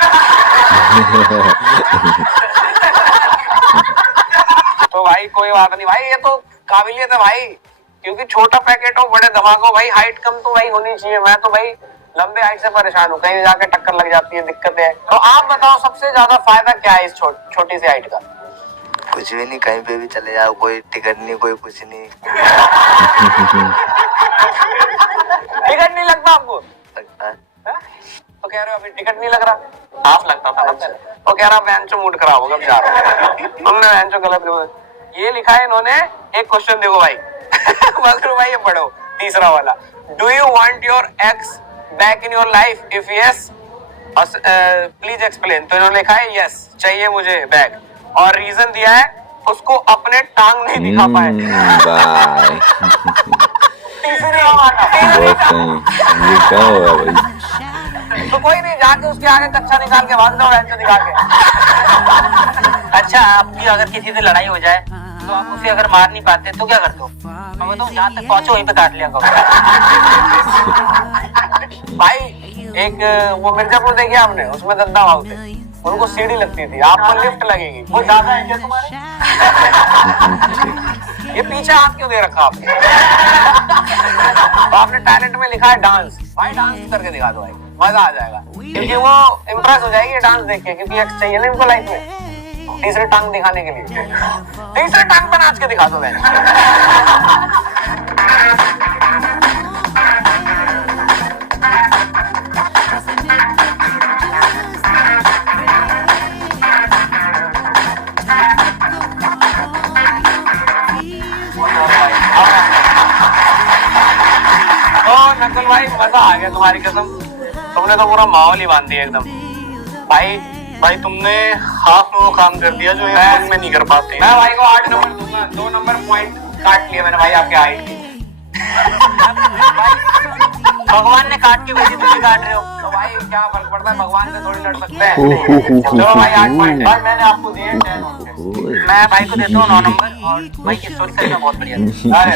तो भाई कोई बात नहीं भाई, ये तो काबिलियत है भाई। क्योंकि छोटा पैकेट हो बड़े धमाको भाई, हाइट कम तो भाई होनी चाहिए। मैं तो भाई लंबे हाइट से परेशान हूँ, कहीं जाके टक्कर लग जाती है, दिक्कत है। तो आप बताओ सबसे ज्यादा फायदा क्या है इस छोटी सी हाइट का? कुछ भी नहीं, कहीं पे भी चले जाओ, कोई टिकट नहीं, कोई कुछ नहीं। टिकट नहीं लगता आपको? लगता है। तो कह रहे हो अभी टिकट नहीं लग रहा? हाफ लगता था ना। तो कह रहा बेंचो मूड खराब होगा, जा रहा हूँ। तुमने बेंचो गलत। ये लिखा है इन्होंने, एक क्वेश्चन देखो भाई। मगरू भाई ये पढ़ो, तीसरा वाला। Do you want your ex back in your life? If yes please explain. तो इन्होंने लिखा है यस चाहिए मुझे बैक, और रीजन दिया है उसको अपने टांग नहीं दिखा पाए। बाय तीसरी बहुत सही। ये क्या होगा भाई? तो कोई नहीं, जाके उसके आगे कच्चा निकाल के भाग जाओ, बेंचो दिखा के। अच्छा आपकी अगर किसी से लड़ाई हो जाए तो आप उसे अगर मार नहीं पाते तो क्या करते हो? मैं बताऊं जहाँ तक पहुंचो वहीं पे काट लिया करो। भाई एक वो मिर्जापुर देखिए आपने, उसमें दंदा भाव थे, उनको सीढ़ी लगती थी, आपको लिफ्ट लगेगी। वो ज्यादा है क्या तुम्हारे? ये पीछे हाथ क्यों दे रखा आपने? तो आपने टैलेंट में लिखा है डांस। भाई डांस करके दिखा दो भाई, मजा आ जाएगा। क्योंकि वो इम्प्रेस हो जाएगी डांस देख के, क्योंकि एक्स चाहिए ना इनको लाइफ में तीसरे टांग दिखाने के लिए। तीसरे टांग पे नाच के दिखा दो भाई। नकुल भाई मजा आ गया तुम्हारी कसम, तुमने तो पूरा माहौल ही बांध दिया एकदम। भाई तुमने हाफ में वो काम कर दिया जो मैं नहीं कर पाते। मैं भाई को 8 नंबर दूंगा, 2 नंबर पॉइंट काट लिया मैंने भाई आपके हाइट के। भगवान ने काट के भेजी, तुम भी काट रहे हो। तो भाई क्या फर्क पड़ता है, भगवान से थोड़ी लड़ सकते हैं। चलो भाई 8 पॉइंट भाई मैंने आपको दिए 10। मैं भाई को देता हूँ 9 नंबर, और भाई की स्टोरी सही में बहुत बढ़िया थी। अरे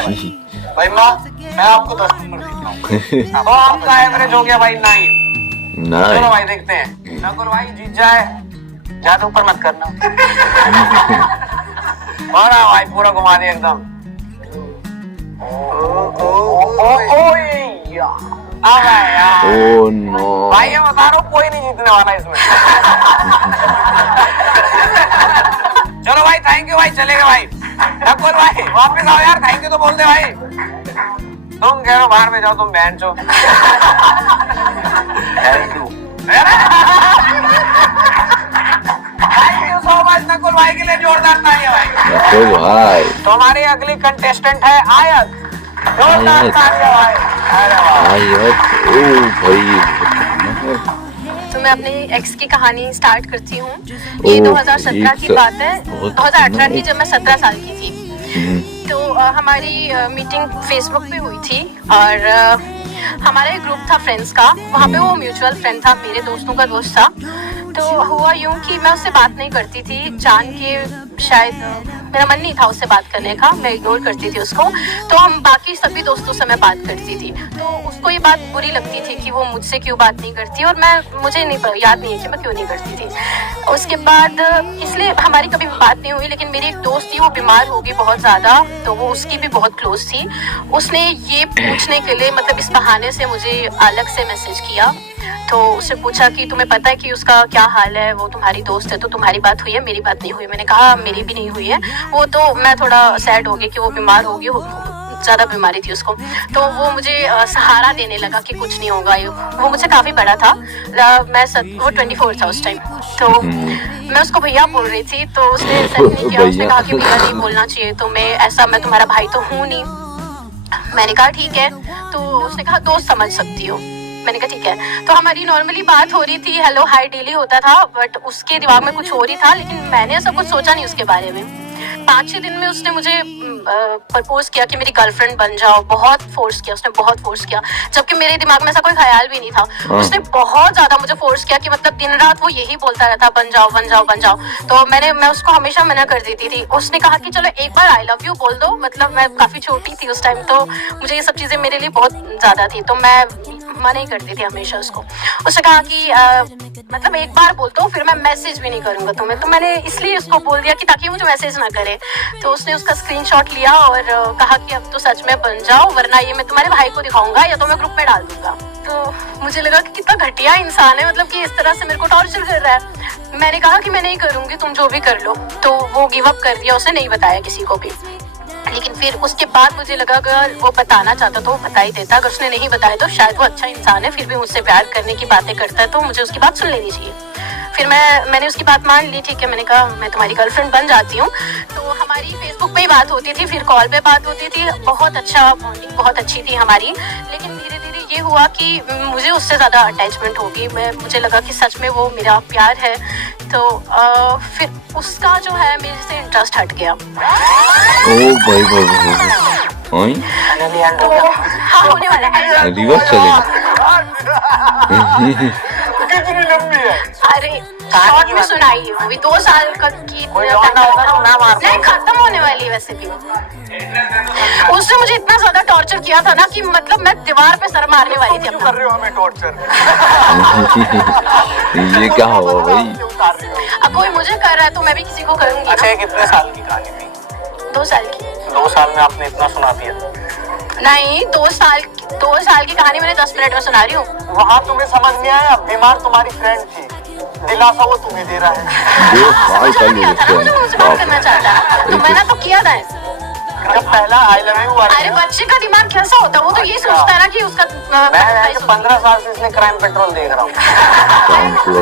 भाई मैं आपको 10 नंबर देता हूँ। तो आपका एवरेज हो गया भाई 9। चलो भाई देखते हैं, नकुल भाई जीत जाए। ज्यादा ऊपर मत करना। और भाई पूरा घुमा दिया एकदम। ओह नो भाई मैं बता रहा हूँ कोई नहीं जीतने वाला इसमें। चलो भाई थैंक यू भाई, चलेगा भाई। नकुल भाई वापस आओ यार, थैंक यू तो बोल दे भाई। तुम कह रहे हो बाहर में जाओ, तुम बहन चो। Thank you so much Nakul भाई के लिए जोरदार तालियां भाई। नकुल भाई तो हमारी अगली कंटेस्टेंट है आयत, जोरदार तालियां भाई। अरे वाह आयत, ओ भाई तो मैं अपनी एक्स की कहानी स्टार्ट करती हूँ। ये 2017 की बात है, 2018 की, जब मैं 17 साल की थी। तो हमारी मीटिंग फेसबुक पे हुई थी, और हमारा एक ग्रुप था फ्रेंड्स का। वहाँ पे वो म्यूचुअल फ्रेंड था, मेरे दोस्तों का दोस्त था। तो हुआ यूं कि मैं उससे बात नहीं करती थी, जान के शायद मेरा मन नहीं था उससे बात करने का, मैं इग्नोर करती थी उसको। तो हम बाकी सभी दोस्तों से मैं बात करती थी, तो उसको ये बात बुरी लगती थी कि वो मुझसे क्यों बात नहीं करती, और मुझे नहीं याद नहीं है कि मैं क्यों नहीं करती थी। उसके बाद इसलिए हमारी कभी बात नहीं हुई। लेकिन मेरी एक दोस्त थी, वो बीमार हो गई बहुत ज़्यादा, तो वो उसकी भी बहुत क्लोज थी। उसने ये पूछने के लिए, मतलब इस बहाने से मुझे अलग से मैसेज किया। तो उससे पूछा कि तुम्हें पता है कि उसका क्या हाल है, वो तुम्हारी दोस्त है, तो तुम्हारी बात हुई है, मेरी बात नहीं हुई। मैंने कहा मेरी भी नहीं हुई है। वो तो मैं थोड़ा सैड हो गई कि वो बीमार हो गई, ज़्यादा बीमारी थी उसको। तो वो मुझे सहारा देने लगा कि कुछ नहीं होगा। वो मुझसे काफ़ी बड़ा था, वो 24 था उस टाइम। तो मैं उसको भैया बोल रही थी, तो उसने सेंड नहीं किया। उसने कहा कि भैया नहीं बोलना चाहिए, तो मैं तुम्हारा भाई तो हूँ नहीं। मैंने कहा ठीक है। तो उसने कहा दोस्त समझ सकती हो। मैंने कहा ठीक है। तो हमारी नॉर्मली बात हो रही थी, हेलो हाय डेली होता था, बट उसके दिमाग में कुछ और ही था। लेकिन मैंने ऐसा कुछ सोचा नहीं उसके बारे में। 5-6 दिन में उसने मुझे प्रपोज किया कि मेरी गर्लफ्रेंड बन जाओ। बहुत फोर्स किया उसने, बहुत फोर्स किया, जबकि मेरे दिमाग में ऐसा कोई ख्याल भी नहीं था। उसने बहुत ज्यादा मुझे फोर्स किया कि मतलब दिन रात वो यही बोलता रहता, बन जाओ बन जाओ बन जाओ। तो मैं उसको हमेशा मना कर देती थी। उसने कहा कि चलो एक बार आई लव यू बोल दो। मतलब मैं काफी छोटी थी उस टाइम, तो मुझे ये सब चीजें मेरे लिए बहुत ज्यादा थी, तो मैं मना ही करती थी हमेशा उसको। उसने कहा कि मतलब एक बार बोल दो, फिर मैं मैसेज भी नहीं करूंगा तुम्हें। तो मैंने इसलिए उसको बोल दिया कि ताकि मुझे मैसेज ना करे। तो उसने उसका स्क्रीनशॉट लिया और कहा कि अब तो सच में बन जाओ, वरना ये मैं तुम्हारे भाई को दिखाऊंगा या तो मैं ग्रुप में डाल दूंगा। तो मुझे लगा कि कितना घटिया इंसान है, मतलब कि इस तरह से मेरे को टॉर्चर कर रहा है। मैंने कहा कि मैं नहीं करूंगी, तुम जो भी कर लो। तो वो गिव अप कर दिया, उसने नहीं बताया किसी को भी। लेकिन फिर उसके बाद मुझे लगा अगर वो बताना चाहता तो वो बता ही देता। अगर उसने नहीं बताया तो शायद वो अच्छा इंसान है, फिर भी मुझसे प्यार करने की बातें करता है, तो मुझे उसकी बात सुन लेनी चाहिए। फिर मैंने उसकी बात मान ली। ठीक है, मैंने कहा मैं तुम्हारी गर्लफ्रेंड बन जाती हूँ। तो हमारी फेसबुक पे ही बात होती थी, फिर कॉल पे बात होती थी। बहुत अच्छा बॉन्डिंग बहुत अच्छी थी हमारी। लेकिन धीरे धीरे ये हुआ कि मुझे उससे ज़्यादा अटैचमेंट होगी। मुझे लगा कि सच में वो मेरा प्यार है। तो फिर उसका जो है मेरे से इंटरेस्ट हट गया। ओ भाई भाई भाई तो हाँ होने वाला है, रिवर्स चलेगा। कितनी लंबी है? अरे शॉर्ट में सुनाई, वो भी 2 साल की नहीं, खत्म होने वाली है वैसे भी। उसने मुझे इतना ज्यादा टॉर्चर किया था ना कि मतलब मैं दीवार पे सर मारने वाली थी। कर रहे हो हमें टॉर्चर? ये क्या हुआ भाई? अब कोई मुझे कर रहा है तो मैं भी किसी को करूंगी। अच्छा ये कितने साल की कहानी थी? 2 साल की। 2 साल में आपने इतना सुना दिया? नहीं, 2 साल की कहानी मैंने 10 मिनट में सुना रही हूँ। वहाँ तुम्हें समझ नहीं आया? बीमार तुम्हारी फ्रेंड थी, दिलासा वो तुम्हें दे रहा है। 2 साल मुझे नहीं आता ना, मुझे मुझसे बात करना चाहता है, तो मैंने तो किया था। जब पहला आई लव यू हुआ अरे बच्चे का दिमाग कैसा होता है, वो तो ये सोचता है ना कि उसका मैं 15 साल से इसलिए क्राइम पेट्रोल देख रहा हूँ।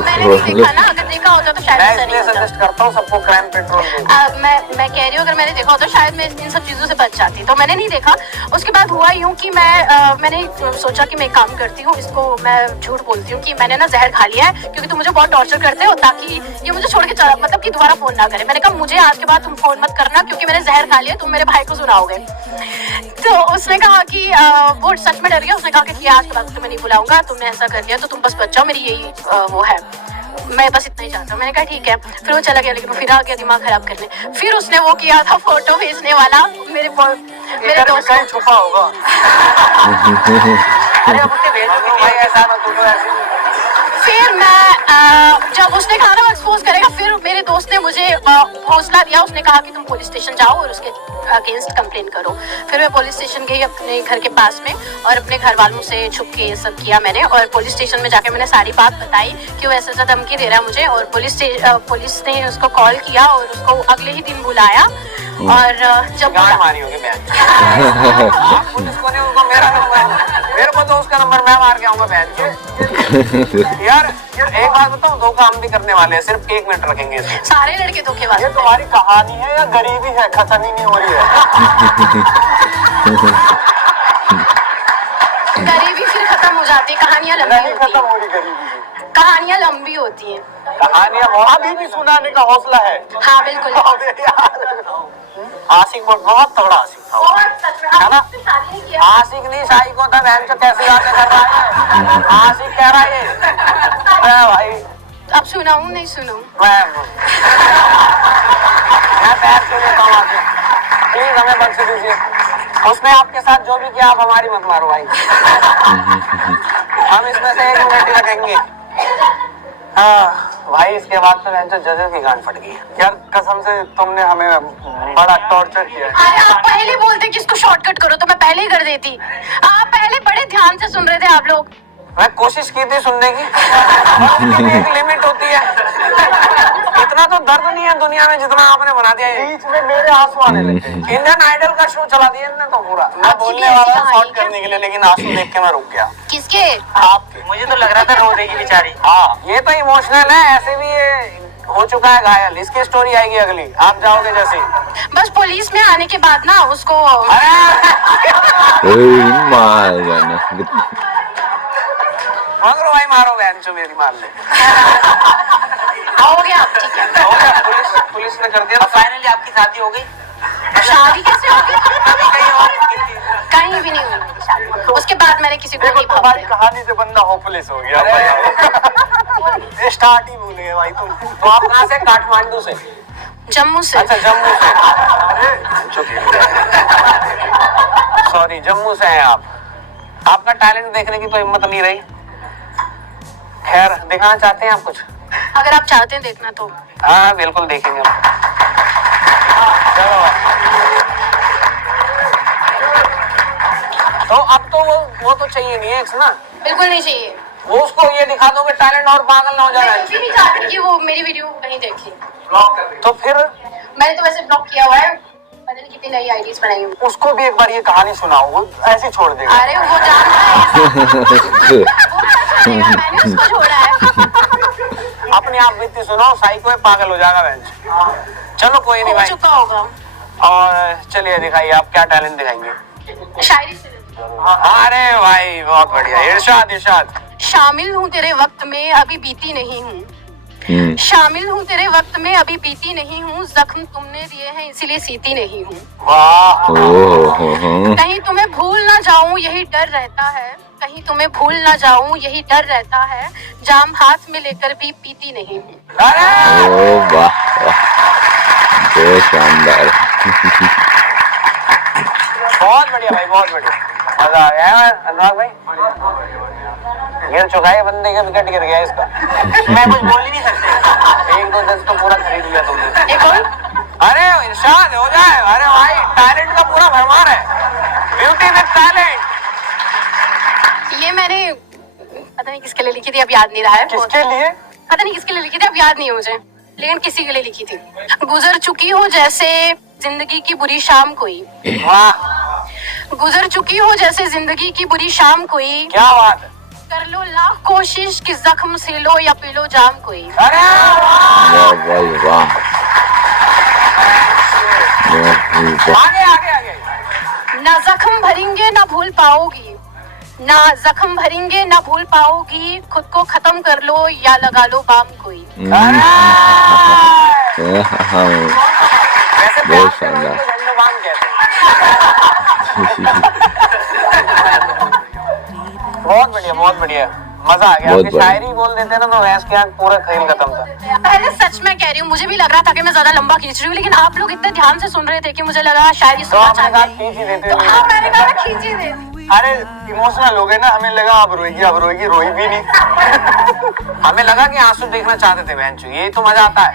मैंने नहीं देखा ना, अगर देखा होता तो शायद मैं ऐसा नहीं इसलिए होता। सजेस्ट करता हूँ सबको क्राइम पेट्रोल देखें। मैं कह रही हूँ अगर मैंने देखा होता तो शायद मैं इन सब चीजों से बच जाती, तो मैंने नहीं देखा। उसके बाद हुआ यूं कि मैंने सोचा कि मैं एक काम करती हूँ, इसको मैं झूठ बोलती हूँ कि मैंने ना जहर खा लिया है क्योंकि तुम मुझे बहुत टॉर्चर करते हो, ताकि ये मुझे छोड़ के चला, मतलब कि दोबारा फोन ना करे। मैंने कहा मुझे आज के बाद तुम फोन मत करना क्योंकि मैंने जहर खा लिया, तुम मेरे भाई को सुनाओगे। तो उसने कहा कि वो सच में डर गया। उसने कहा कि आज के बाद तुम्हें नहीं बुलाऊंगा, तुमने ऐसा कर लिया तो तुम बस बच जाओ, मेरी यही वो है, मैं बस इतना ही चाहता हूँ। मैंने कहा ठीक है। फिर वो चला गया, लेकिन फिर आ गया दिमाग खराब करने। फिर उसने वो किया था फोटो भेजने वाला मेरे दोस्त कहीं छुपा होगा। अरे अब उसे भेजो कि भाई ऐसा ना तो ऐसे। फिर मैं जब उसने कहा ना वो एक्सपोज करेगा, फिर मेरे दोस्त ने मुझे हौसला दिया। उसने कहा कि तुम पुलिस स्टेशन जाओ और उसके अगेंस्ट कंप्लेन करो। फिर मैं पुलिस स्टेशन गई अपने घर के पास में और अपने घर वालों से छुप के ये सब किया मैंने। और पुलिस स्टेशन में जाके मैंने सारी बात बताई कि वो ऐसा धमकी दे रहा है मुझे। और पुलिस ने उसको कॉल किया और उसको अगले ही दिन बुलाया। और जब मारी होगी पुलिस को नहीं, उनको मेरा नंबर, मेरे को तो उसका नंबर मैं मार के आऊंगा बहन के। यार एक बात बताऊं, दो काम भी करने वाले हैं, सिर्फ 1 मिनट रखेंगे इसमें। सारे लड़के धोखेबाज। ये तुम्हारी कहानी है या गरीबी है, खत्म ही नहीं हो रही है। गरीबी फिर खत्म हो जाती है, कहानियां लंबी नहीं होती खत्म हैं। हो रही गरीबी, कहानियां लंबी होती हैं। कहानियां अभी भी सुनाने का हौसला है। हाँ बिल्कुल। आशिक बहुत तगड़ा आशिक था, बहुत सच में। है ना? आपने शादी नहीं किया? आशिक नहीं शाही को था, बहन को कैसे बातें कर रहा है, आशिक कह रहा है ये भाई। अब सुनाऊं नहीं सुनाऊं? मैं पैर क्यों लेता हूँ आपसे, प्लीज हमें बख्श दीजिए। उसने आपके साथ जो भी किया आप हमारी मत मारो भाई। हम इसमें से 1 मिनट ही रखेंगे। हाँ भाई, इसके बाद तो जजेस की गांड फट गई यार, कसम से तुमने हमें बड़ा टॉर्चर किया है। अरे आप पहले बोलते कि इसको शॉर्टकट करो तो मैं पहले ही कर देती। आप पहले बड़े ध्यान से सुन रहे थे आप लोग। मैं कोशिश की थी सुनने की, एक लिमिट होती है। इतना तो दर्द नहीं है दुनिया में जितना आपने बना दिया। बीच में मेरे आंसू आने लगे। इंडियन आइडल का शो चला दिया इन्होंने तो पूरा। मैं बोलने वाला था शॉर्ट करने के लिए, लेकिन आंसू देख के मैं रुक गया। किसके? आपके। मुझे तो लग रहा था रो देगी बेचारी। हाँ, ये तो इमोशनल है, ऐसे भी ये हो चुका है घायल। इसकी स्टोरी आएगी अगली, आप जाओगे जैसे ही। बस पुलिस में आने के बाद ना उसको मगर भाई मारो बहन चो मेरी, मार ले। हो गया, ठीक है। हो गया, पुलिस ने कर दिया। फाइनली आपकी शादी हो गई? शादी कैसे होगी? अभी कहीं और की थी। कहीं भी नहीं हुई मेरी शादी। उसके बाद मैंने किसी को नहीं तुम्हारी भाव कहानी से बंदा होपलेस हो गया। स्टार्ट ही भूल गए भाई तुम। तो आप कहाँ से? काठमांडू से? जम्मू से। अच्छा जम्मू से। सॉरी, जम्मू से हैं आप। आपका टैलेंट देखने की तो हिम्मत नहीं रही। खैर, दिखाना चाहते हैं आप कुछ? अगर आप चाहते हैं देखना तो हाँ बिल्कुल देखेंगे। चलो, तो अब तो वो तो चाहिए नहीं है ना? बिल्कुल नहीं चाहिए। वो उसको ये दिखा दोगे टैलेंट और पागल ना हो मैं जाए। भी नहीं चाहती कि वो मेरी वीडियो कहीं देखे। तो फिर मैंने तो वैसे ब्लॉक किया हुआ है, पता नहीं कितनी नई आईडीज बनाई हुई। उसको भी एक बार ये कहानी सुनाओ, वो ऐसे ही छोड़ देगा। अरे वो जानता है, मैंने उसको छोड़ा है। अपने आप बीती सुनाओ, साइको है, पागल हो जाएगा बहन। चलो कोई नहीं हो भाई। चुका होगा। और चलिए दिखाइए आप क्या टैलेंट दिखाएंगे। शायरी से अरे भाई बहुत बढ़िया, इरशाद इरशाद। शामिल हूँ तेरे वक्त में अभी बीती नहीं हूँ, शामिल हूँ तेरे वक्त में अभी बीती नहीं हूँ, जख्म तुमने दिए हैं इसीलिए सीती नहीं हूँ। वाह, कहीं तुम्हें भूल ना जाऊं यही डर रहता है, कहीं तुम्हें भूल ना जाऊं यही डर रहता है, जाम हाथ में लेकर भी पीती नहीं हूँ। अरे बहुत शानदार। बहुत बढ़िया भाई, बहुत बढ़िया, मजा आ गया है अनुराग भाई। गिर चुका है बंदे का, विकेट गिर गया इसका। मैं कुछ बोल ही नहीं सकते। 1-2 10 तो पूरा खरीद लिया तुमने। एक और अरे इरशाद हो जाए। अरे भाई टैलेंट का पूरा भरमार है, ब्यूटी विद टैलेंट। ये मैंने पता नहीं किसके लिए लिखी थी, अब याद नहीं रहा है। किसके लिए? पता नहीं किसके लिए लिखी थी, अब याद नहीं है मुझे, लेकिन किसी के लिए लिखी थी। गुजर चुकी हो जैसे जिंदगी की बुरी शाम कोई, वाह गुजर चुकी हो जैसे जिंदगी की बुरी शाम कोई, क्या बात है। कर लो लाख कोशिश कि जख्म से लो या पी लो जाम कोई। अरे वाह भाई वाह, आगे आगे आगे। ना जख्म भरेंगे ना भूल पाओगी, ना जख्म भरेंगे ना भूल पाओगी, खुद को खत्म कर लो या लगा लो बाम कोई। वैसे प्यार बहुत के रोई शानदार। को झंडूबाम कहते हैं। बहुत बढ़िया बहुत बढ़िया, मजा आ गया। बहुत आपकी बढ़िया। शायरी बोल देते ना तो भैंस के आँख पूरा खेल खत्म था। पहले सच में कह रही हूँ, मुझे भी लग रहा था कि मैं ज्यादा लंबा खींच रही हूँ, लेकिन आप लोग इतने ध्यान से सुन रहे थे कि मुझे लगा शायरी तो सुनना आपने कहा चाहते खींच ही हैं। देते तो हो। हाँ, मैंने कहा खींच ही देती। अरे इमोशनल हो गए ना, हमें लगा अब रोएगी, रोई भी नहीं। हमें लगा कि आंसू देखना चाहते थे बहन, यही तो मजा आता है।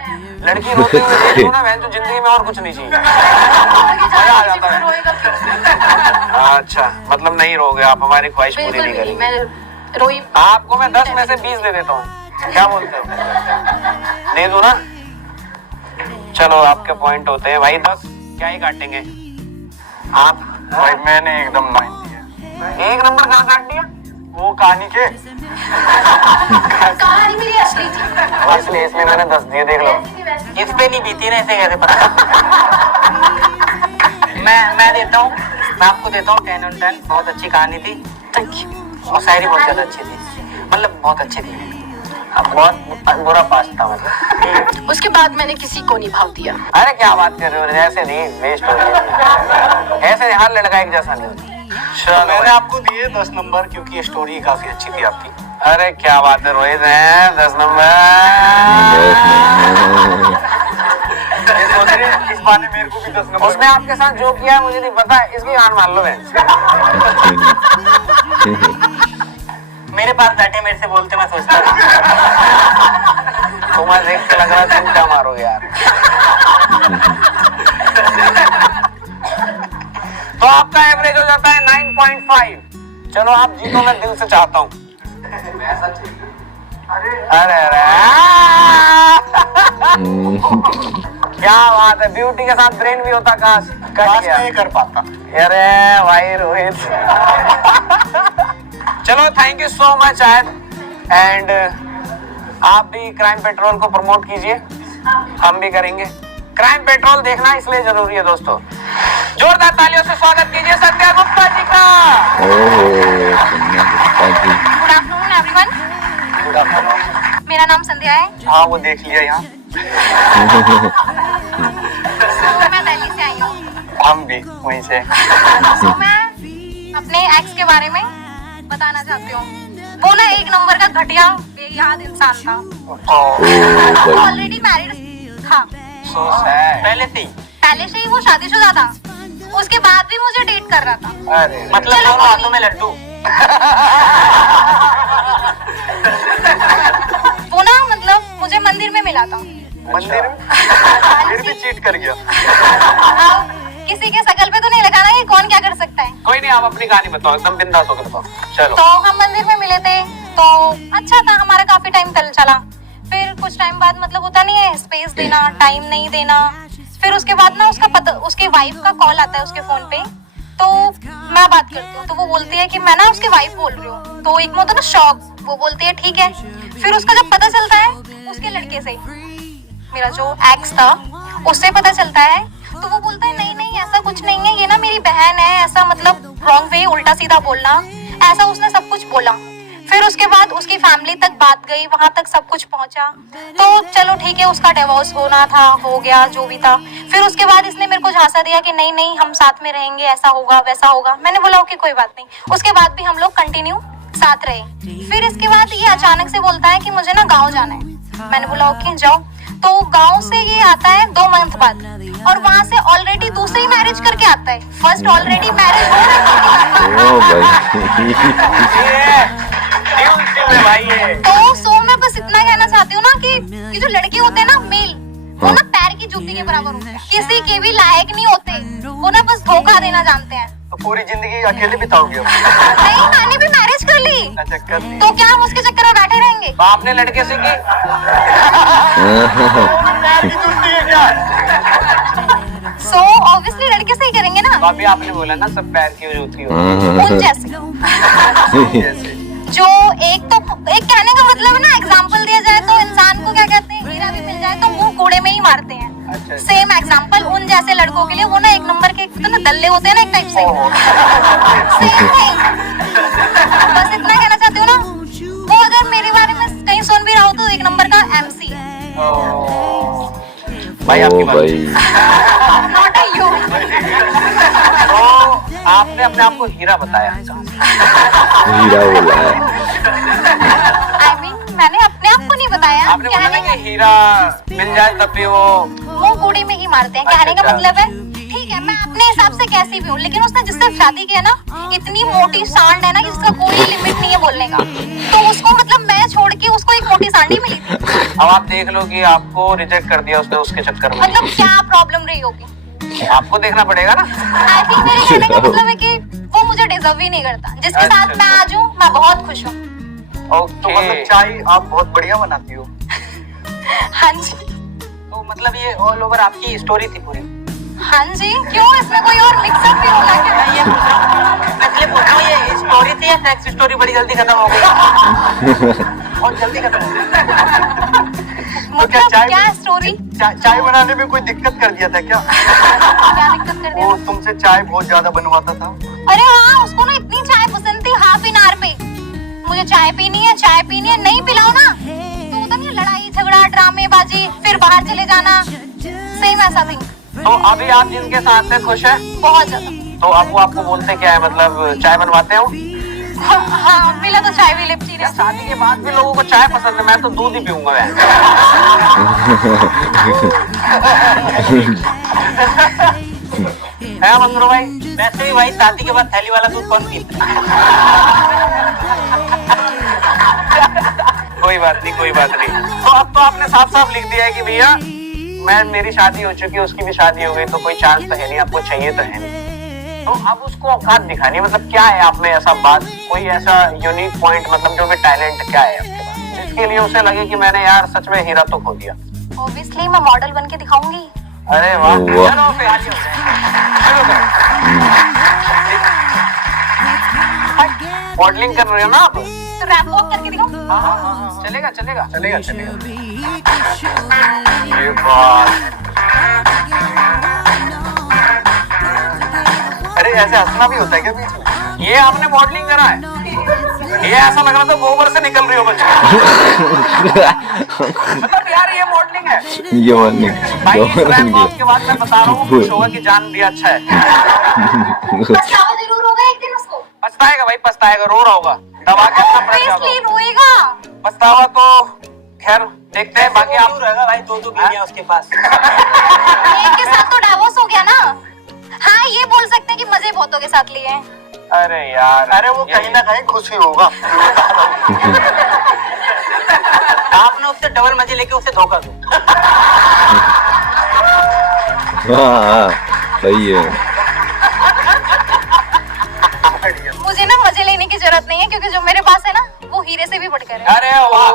लड़की रोते हुए देख लो ना बहन, जिंदगी में और कुछ नहीं चाहिए, मजा आ जाता है। रोएगा क्यों? अच्छा मतलब नहीं रोगे आप, हमारी ख्वाहिश पूरी बिल्कुल नहीं भी नहीं, करेंगे। मैं रोई। आपको मैं 10 में से 20 दे देता हूँ, क्या बोलते हो? दे दो ना। चलो आपके पॉइंट होते हैं भाई 10, क्या ही काटेंगे आप? भाई मैंने एकदम 9 दिया। 1 नंबर कहाँ काट दिया? वो कहानी के कहानी मेरी असली थी। इसलिए मैंने 10 दिए, देख लो। इस पे नहीं बीती ना, इसे कैसे पता? मैं देता हूँ, मैं आपको देता हूँ 10 on 10। बहुत अच्छी कहानी थी थैंक यू। और शायरी बहुत ज्यादा अच्छी थी, मतलब बहुत अच्छी थी। अब बहुत बुरा पास था मतलब। उसके बाद मैंने किसी को नहीं भाव दिया। अरे क्या बात कर रहे हो, ऐसे नहीं, वेस्ट हो गया। ऐसे नहीं, हर लड़का एक जैसा नहीं होता। चलो मैंने आपको दिए 10 नंबर क्योंकि स्टोरी काफी अच्छी थी आपकी। अरे क्या बात है रोहित है, 10 नंबर। ये सोच रहे हैं, इस बहाने मेरे को भी 10 नंबर। उसने आपके साथ जो किया है मुझे नहीं पता, इसकी जान मान लो बहन। मेरे पास बैठे मेरे से बोलते, मैं सोचता था तुम्हें देख के लग रहा है तुम क्या मारोगे यार। तो आपका एवरेज हो जाता है 9.5। चलो आप जीतो, मैं दिल से चाहता हूँ। अरे अरे क्या बात है, ब्यूटी के साथ ब्रेन भी होता काश, काश गया। नहीं कर पाता। अरे भाई रोहित। चलो thank you so much and आप भी क्राइम पेट्रोल को प्रमोट कीजिए, हम भी करेंगे। क्राइम पेट्रोल देखना इसलिए जरूरी है दोस्तों। जोरदार तालियों से स्वागत कीजिए संध्या गुप्ता जी का। गुड आफ्टरनून एवरीवन, मेरा नाम संध्या है। हाँ वो देख लिया यहाँ। तो मैं दिल्ली से आई हूँ। हम भी वहीं से। तो मैं अपने एक्स के बारे में बताना चाहती हूँ। वो ना 1 नंबर का घटिया बेयाद इंसान था। ऑलरेडी मैरिड था, पहले से ही वो शादीशुदा था। उसके बाद भी मुझे डेट कर रहा था। अरे मतलब चलो, दोनों हाथों में लड्डू। वो ना मतलब मुझे मंदिर में मिला था। मंदिर में फिर भी चीट कर गया। अब किसी के शकल पे तो नहीं लगा ना कि कौन क्या कर सकता है। कोई नहीं, आप अपनी कहानी बताओ, एकदम बिंदास होकर बताओ। चलो तो हम मंदिर में मिले थे, तो अच्छा था, हमारा काफी टाइम चला। फिर कुछ टाइम बाद मतलब होता नहीं है, स्पेस देना, टाइम नहीं देना। फिर उसके बाद ना उसके वाइफ का कॉल आता है उसके फोन पे। तो मैं बात करती हूँ, तो वो बोलती है कि मैं ना उसकी वाइफ बोल रही हूँ। तो एक होता ना शॉक, वो बोलती है ठीक है। फिर उसका जब पता चलता है उसके लड़के से, मेरा जो एक्स था उससे पता चलता है, तो वो बोलता है नहीं नहीं ऐसा कुछ नहीं है, ये ना मेरी बहन है, ऐसा मतलब रॉन्ग वे, उल्टा सीधा बोलना, ऐसा उसने सब कुछ बोला। फिर उसके बाद उसकी फैमिली तक बात गई, वहां तक सब कुछ पहुंचा। तो चलो ठीक है, उसका डिवोर्स होना था, हो गया जो भी था। फिर उसके बाद इसने मेरे को झांसा दिया कि नहीं नहीं हम साथ में रहेंगे, ऐसा होगा वैसा होगा। मैंने बोला ओके कोई बात नहीं। उसके बाद भी हम लोग कंटिन्यू साथ रहे। फिर इसके बाद ये अचानक से बोलता है कि मुझे ना गाँव जाना है। मैंने बोला ओके जाओ। तो गाँव से ये आता है 2 मंथ बाद, और वहाँ से ऑलरेडी दूसरी मैरिज करके आता है। फर्स्ट ऑलरेडी मैरिज हो भाई। तो सो मैं बस इतना कहना चाहती हूँ ना कि ये जो लड़के होते हैं ना मेल, वो ना पैर की जुत्ती के बराबर होते हैं, किसी के भी लायक नहीं होते। वो ना बस धोखा देना जानते हैं। तो पूरी जिंदगी अकेले बिताओगे? नहीं, मैंने भी मैरिज कर ली, अच्छा कर ली। तो क्या हम उसके चक्कर में बैठे रहेंगे? तो आपने लड़के से की? सो ऑब्वियसली लड़के से ही करेंगे ना, तो अभी आपने बोला ना सब पैर की जूती हो। उन जैसे जो एक कहने का मतलब है ना, एग्जांपल दिया जाए तो इंसान को क्या कहते हैं, हीरा भी मिल जाए तो मुंह कूड़े में ही मारते हैं। अच्छा। सेम एग्जांपल उन जैसे लड़कों के लिए, वो ना एक नंबर के तो ना दल्ले होते हैं ना एक टाइप से, सेम थिंग। बस इतना कहना चाहती हूँ ना, वो अगर मेरे बारे में कहीं सुन भी रहा हो तो एक नंबर का MC है। भाई आपकी बात। Not you. तो आपने अपने आप को हीरा बताया। हीरा बोला है। I mean, मैंने अपने आप को नहीं बताया। आपने बोला ना कि हीरा मिल जाए तब भी वो मुंह कूड़ी में ही मारते हैं। कहने का मतलब है, ठीक है मैं अपने हिसाब से कैसी भी हूँ, लेकिन उसने जिससे शादी किया ना, इतनी मोटी सांड है ना कि जिसका कोई लिमिट नहीं है बोलने का। तो उसको मतलब मैं छोड़ के उसको एक मोटी सांडी मिली थी। अब आप देख लो कि आपको रिजेक्ट कर दिया उसने उसके चक्कर में। मतलब क्या प्रॉब्लम रही होगी, आपको देखना पड़ेगा ना। आई थिंक मेरे कहने का मतलब है कि वो मुझे डिजर्व ही नहीं करता। जिसके साथ मैं आज हूँ मैं बहुत खुश हूँ। तो मतलब चाय आप बहुत बढ़िया बनाती हो। हाँ जी। तो मतलब ये ऑल ओवर आपकी स्टोरी थी पूरी? हाँ जी, क्यों इसमें कोई और मिक्सअप भी होगा क्या? मैं इसलिए पूछ रहा हूँ, ये स्टोरी थी या नेक्स्ट स्टोरी बड़ी जल्दी खत्म हो गई? बहुत जल्दी खत्म हो गया। मतलब क्या स्टोरी? चाय बनाने में कोई दिक्कत कर दिया था क्या? क्या दिक्कत कर दिया? वो तुमसे चाय बहुत ज्यादा बनवाता था। अरे हाँ, उसको ना इतनी चाय पसंद थी, हाफ एन आवर पे मुझे चाय पीनी है, नहीं पिलाओ ना तो होता नहीं, लड़ाई झगड़ा ड्रामेबाजी, फिर बाहर चले जाना, सेम ऐसा थिंग। तो अभी आप जिनके साथ हैं खुश हैं? बहुत ज्यादा। तो अब वो आपको बोलते क्या है, मतलब चाय बनवाते हो? हाँ, मिला तो चाय भी लिपटी रही। शादी के बाद भी लोगों को चाय पसंद है, मैं तो दूध ही पीऊंगा मैं। है मंगरू भाई? वैसे भी भाई शादी के बाद थैली वाला दूध कौन पीता है? कोई बात नहीं, कोई बात नहीं। तो अब तो आपने साफ साफ लिख दिया है कि भैया मेरी शादी हो चुकी है, उसकी भी शादी हो गई, तो कोई चांस तो है नहीं, आपको चाहिए तो है नहीं। तो अब उसको औकात दिखानी, मतलब क्या है आप में ऐसा बात, कोई ऐसा यूनिक पॉइंट, मतलब जो भी टैलेंट क्या है आपके पास, जिसके लिए उसे लगे कि मैंने यार सच में हीरा तो खो दिया? ऑब्वियसली मैं मॉडल बन के दिखाऊंगी। अरे वाह, वाह। चलो फिर शुरू करो। मॉडलिंग कर रहे हो ना आप? तो रैप वॉक करके दिखाऊं? हाँ, चलेगा चलेगा चलेगा चलेगा। ये बात, अरे ऐसे हंसना भी होता है क्या बीच में? ये आपने मॉडलिंग करा है? ये ऐसा लग रहा था गोबर से निकल रही हो बच्चे। मतलब यार ये मॉडलिंग है ये मॉर्निंग भाई। इस रैप वॉक के बाद मैं बता रहा हूँ खुश होगा कि जान दिया अच्छा है। पछतावा जरूर होगा एक दिन उसको। पछताएगा भाई, पछताएगा, रो रहा होगा, दबा के अपना प्रेम ऑब्वियसली रोएगा। पछतावा तो खैर देखते हैं, बाकी आप रहेगा भाई, दो बीवियां उसके पास। एक के साथ तो डाइवोर्स हो गया ना। हाँ, ये बोल सकते हैं कि मजे बहुतों के साथ लिए हैं। अरे यार, अरे वो कहीं ना कहीं खुश ही होगा। आपने उससे डबल मजे लेके उसे धोखा दो। हाँ सही है। मुझे ना मजे लेने की जरूरत नहीं है, क्योंकि जो मेरे पास है ना वो हीरे से भी बढ़कर है। अरे वाह,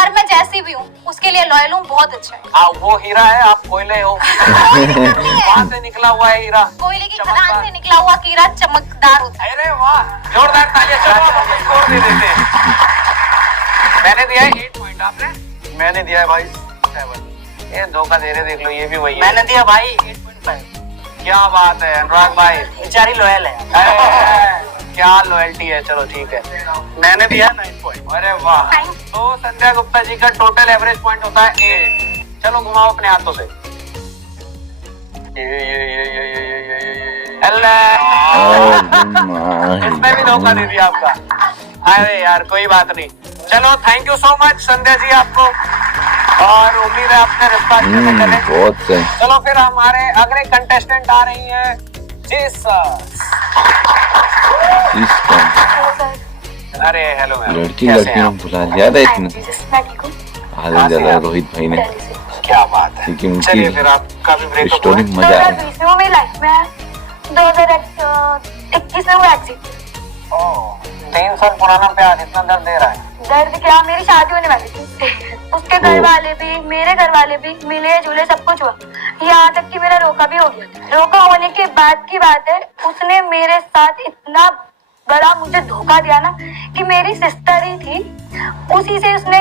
और मैं जैसी भी हूँ उसके लिए लॉयल हूँ, बहुत अच्छा है। वो हीरा है, आप कोयले हो। वहाँ से निकला हुआ है हीरा। कोयले की खदान से निकला हुआ कीड़ा चमकदार होता है। अरे वाह, जोरदार तालियां। चलो स्कोर दे देते हैं। मैंने दिया है 8 पॉइंट, आपने? मैंने दिया है भाई 7। ये धोखा दे रहे, देख लो, ये भी वही है। मैंने दिया भाई 8.5। क्या बात है अनुराग भाई, बेचारी लॉयल है। क्या लॉयल्टी है। चलो ठीक है, मैंने दिया 9 पॉइंट। अरे वाह। तो संध्या गुप्ता जी का टोटल एवरेज पॉइंट होता है 8। चलो घुमाओ अपने हाथों से। इसमें भी धोखा दे दिया आपका। अरे यार कोई बात नहीं। चलो thank you so much Sandhya ji आपको, और उम्मीद है आपने रिश्ता अच्छे से करें। बहुत सही। चलो फिर हमारे अगले कंटेस्टेंट आ रही हैं अरे हेलो मैम, लड़की कैसे लड़की हैं ने आप? बुला लिया था इतने आगे ज्यादा रोहित भाई ने, क्या बात है। क्योंकि चलिए उनकी फिर आपका भी ब्रेकअप स्टोरी में मजा आया। 2020 में वो मेरी लाइफ में है, 2021 में वो एग्जिट। 3 साल पुराना प्यार इतना दर्द दे रहा है। दर्द क्या, मेरी शादी होने वाली थी। उसके घर वाले भी, मेरे घर वाले भी मिले जुले, सब कुछ हुआ। यहाँ तक कि मेरा रोका भी हो गया। रोका होने के बाद की बात है, उसने मेरे साथ इतना बड़ा मुझे धोखा दिया ना कि मेरी सिस्टर ही थी, उसी से उसने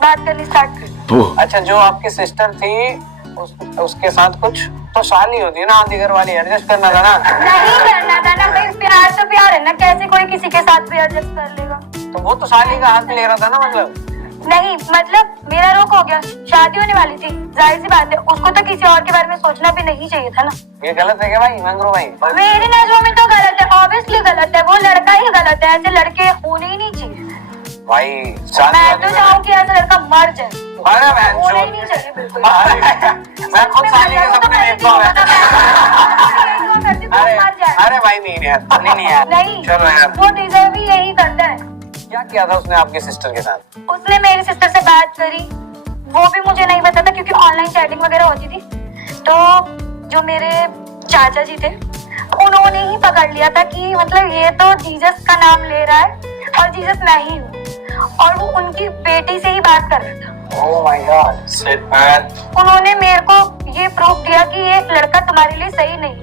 बात करनी स्टार्ट कर दी। अच्छा, जो आपकी सिस्टर थी उसके साथ कुछ तो साली होती है ना, आधी घर वाली, एडजस्ट करना था ना। नहीं करना था ना भाई, प्यार तो प्यार है ना, कैसे कोई किसी के साथ भी एडजस्ट कर लेगा। तो वो तो साली का हाथ ले रहा था ना, मतलब नहीं, मतलब मेरा रोक हो गया, शादी होने वाली थी, जाहिर सी बात है उसको तो किसी और के बारे में सोचना भी नहीं चाहिए था ना। ये गलत है क्या भाई मंगरू भाई? मेरी नजरों में तो गलत है, ऑब्वियसली गलत है, वो लड़का ही गलत है, ऐसे लड़के होने ही नहीं चाहिए भाई। मैं तो चाहूँ कि ऐसा लड़का मर जाए, अरे बहन होना ही नहीं चाहिए बिल्कुल। मैं खुद साली के सपने देखता हूँ। अरे भाई नहीं यार, नहीं यार, नहीं, चलो यार। वो डिजर्व ही यही करता है। क्या किया था उसने आपकी सिस्टर के साथ? उसने मेरी सिस्टर से बात करी, वो भी मुझे नहीं पता था क्योंकि ऑनलाइन चैटिंग वगैरह होती थी। तो जो मेरे चाचा जी थे उन्होंने ही पकड़ लिया था कि मतलब ये तो जीसस का नाम ले रहा है और जीसस मैं ही हूँ, और वो उनकी बेटी से ही बात कर रहा था। Oh my God, shit man. उन्होंने मेरे को ये प्रूफ किया कि ये लड़का तुम्हारे लिए सही नहीं है,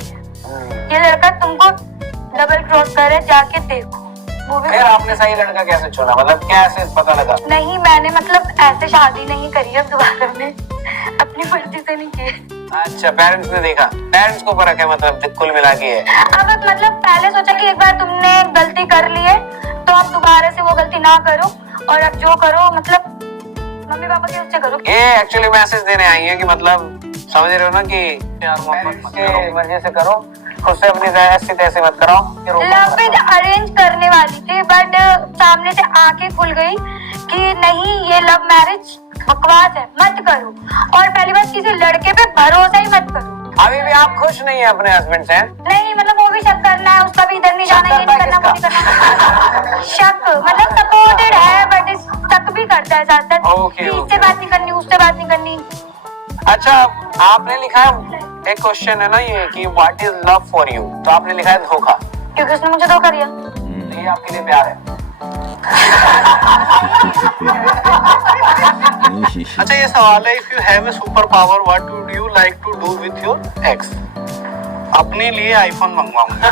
ये लड़का तुमको डबल क्रॉस कर है, जाके देखो। वो भी फिर आपने सही लड़का कैसे चुना, मतलब कैसे पता लगा? नहीं, मैंने मतलब ऐसे शादी नहीं करी अब दोबारा में, अपनी मर्जी से नहीं की। अच्छा, पेरेंट्स ने देखा, पेरेंट्स को परख है, मतलब कुल मिला के है। अब मतलब पहले सोचा कि एक बार तुमने गलती कर ली है तो अब दोबारा से वो गलती ना करो, और अब जो करो मतलब मम्मी पापा के उससे करो। ये एक्चुअली मैसेज देने आई है कि मतलब समझ रहे हो ना कि यार मोहब्बत मत करो, मर्जी से करो, खुद से अपनी ऐसी तैसे मत कराओ। लव विद अरेंज करने वाली थी, बट सामने से आके खुल गई कि नहीं, ये लव मैरिज बकवास है, मत करो, और पहली बात किसी लड़के पे भरोसा ही मत करो। अभी भी आप खुश नहीं है अपने हस्बैंड से? नहीं, मतलब वो भी शक करना है, उसका भी इधर नहीं जाना, ये नहीं करना, वो नहीं करना। शक मतलब सपोर्टेड है, बट शक भी करता है साथ साथ, Okay, इससे बात नहीं करनी, उससे बात नहीं करनी। अच्छा, आपने लिखा है, एक क्वेश्चन है ना ये कि what is love for you, तो आपने लिखा है धोखा, क्योंकि उसने मुझे धोखा दिया। तो ये आपके लिए प्यार है? अच्छा, ये सवाल है, if you have a super power what would you like to do with your ex? अपने लिए आईफोन मंगवाऊंगा।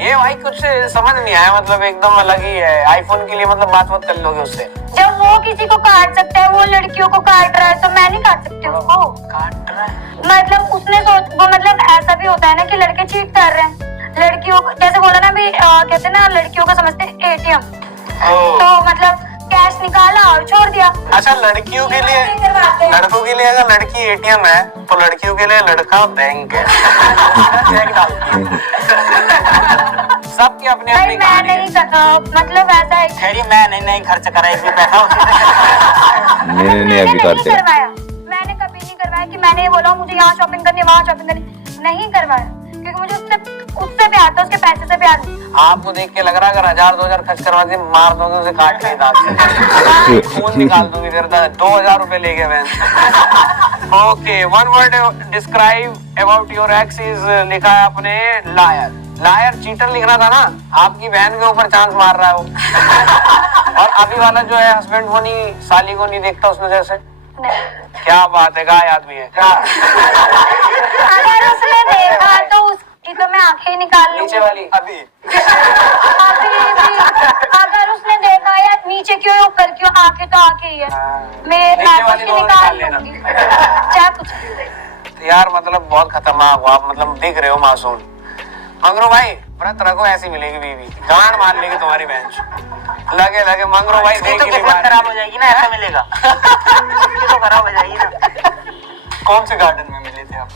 ये भाई कुछ समझ नहीं आया, मतलब एकदम अलग ही है। आईफोन के लिए मतलब बात कर लोगे उससे? जब वो किसी को काट सकता है, वो लड़कियों को काट रहा है, तो मैं नहीं काट सकती उसको। काट रहा है मतलब उसने वो मतलब ऐसा भी होता है ना कि लड़के चीट कर रहे हैं लड़कियों को, जैसे बोला ना भी कहते हैं ना, लड़कियों को समझते हैं एटीएम, तो मतलब कैश निकाला और छोड़ दिया। अच्छा, लड़कियों के लिए, लड़कों के लिए अगर लड़की एटीएम है तो लड़कियों के लिए लड़का बैंक है। सबकी अपनी भाई अपनी मैं कहानी है। नहीं करता, मतलब ऐसा है खैरी मैं नहीं खर्च करा, एक भी पैसा नहीं मैंने अभी नहीं करते हैं। करवाया, मैंने कभी नहीं करवाया कि मैंने ये बोला मुझे यहाँ शॉपिंग करनी है, वहाँ शॉपिंग करनी, नहीं करवाया, क्योंकि मुझे उससे प्यार था, उसके पैसे से प्यार नहीं। आपको देख के लग रहा है अगर 1000-2000 खर्च करवा दिए, मार दोगे उसे, काट के दांत से खून निकाल दूंगी तेरे, 2000 रुपए ले गए मैं। Okay, one word describe about your x is, लिखा है आपने लायर। लायर चीटर लिखना था ना, आपकी बहन के ऊपर चांस मार रहा है वो। और अभी वाला जो है हस्बैंड, वो नहीं, साली को नहीं देखता उसने जैसे। नहीं, क्या बात है, गाय आदमी है क्या? अगर उसने देखा तो उसकी तो मैं आंखें निकाल लूंगी। नीचे वाली अभी अगर उसने देखा या नीचे क्यों ऊपर क्यों, आंखें तो आंखें ही है, मैं नीचे वाली उसकी दोनों निकाल निकाल लेना। लूंगी, चाहे कुछ भी। यार मतलब बहुत खतरनाक हो आप, मतलब दिख रहे हो मासूम। मंगरू भाई, व्रत रखो, ऐसी मिलेगी बीवी, गांड मार लेगी तुम्हारी बहन। लगे लगे मंगरू भाई, तो किस्मत खराब हो जाएगी ना, ऐसा मिलेगा। तो खराब हो जाएगी ना। कौन से गार्डन में मिले थे आप?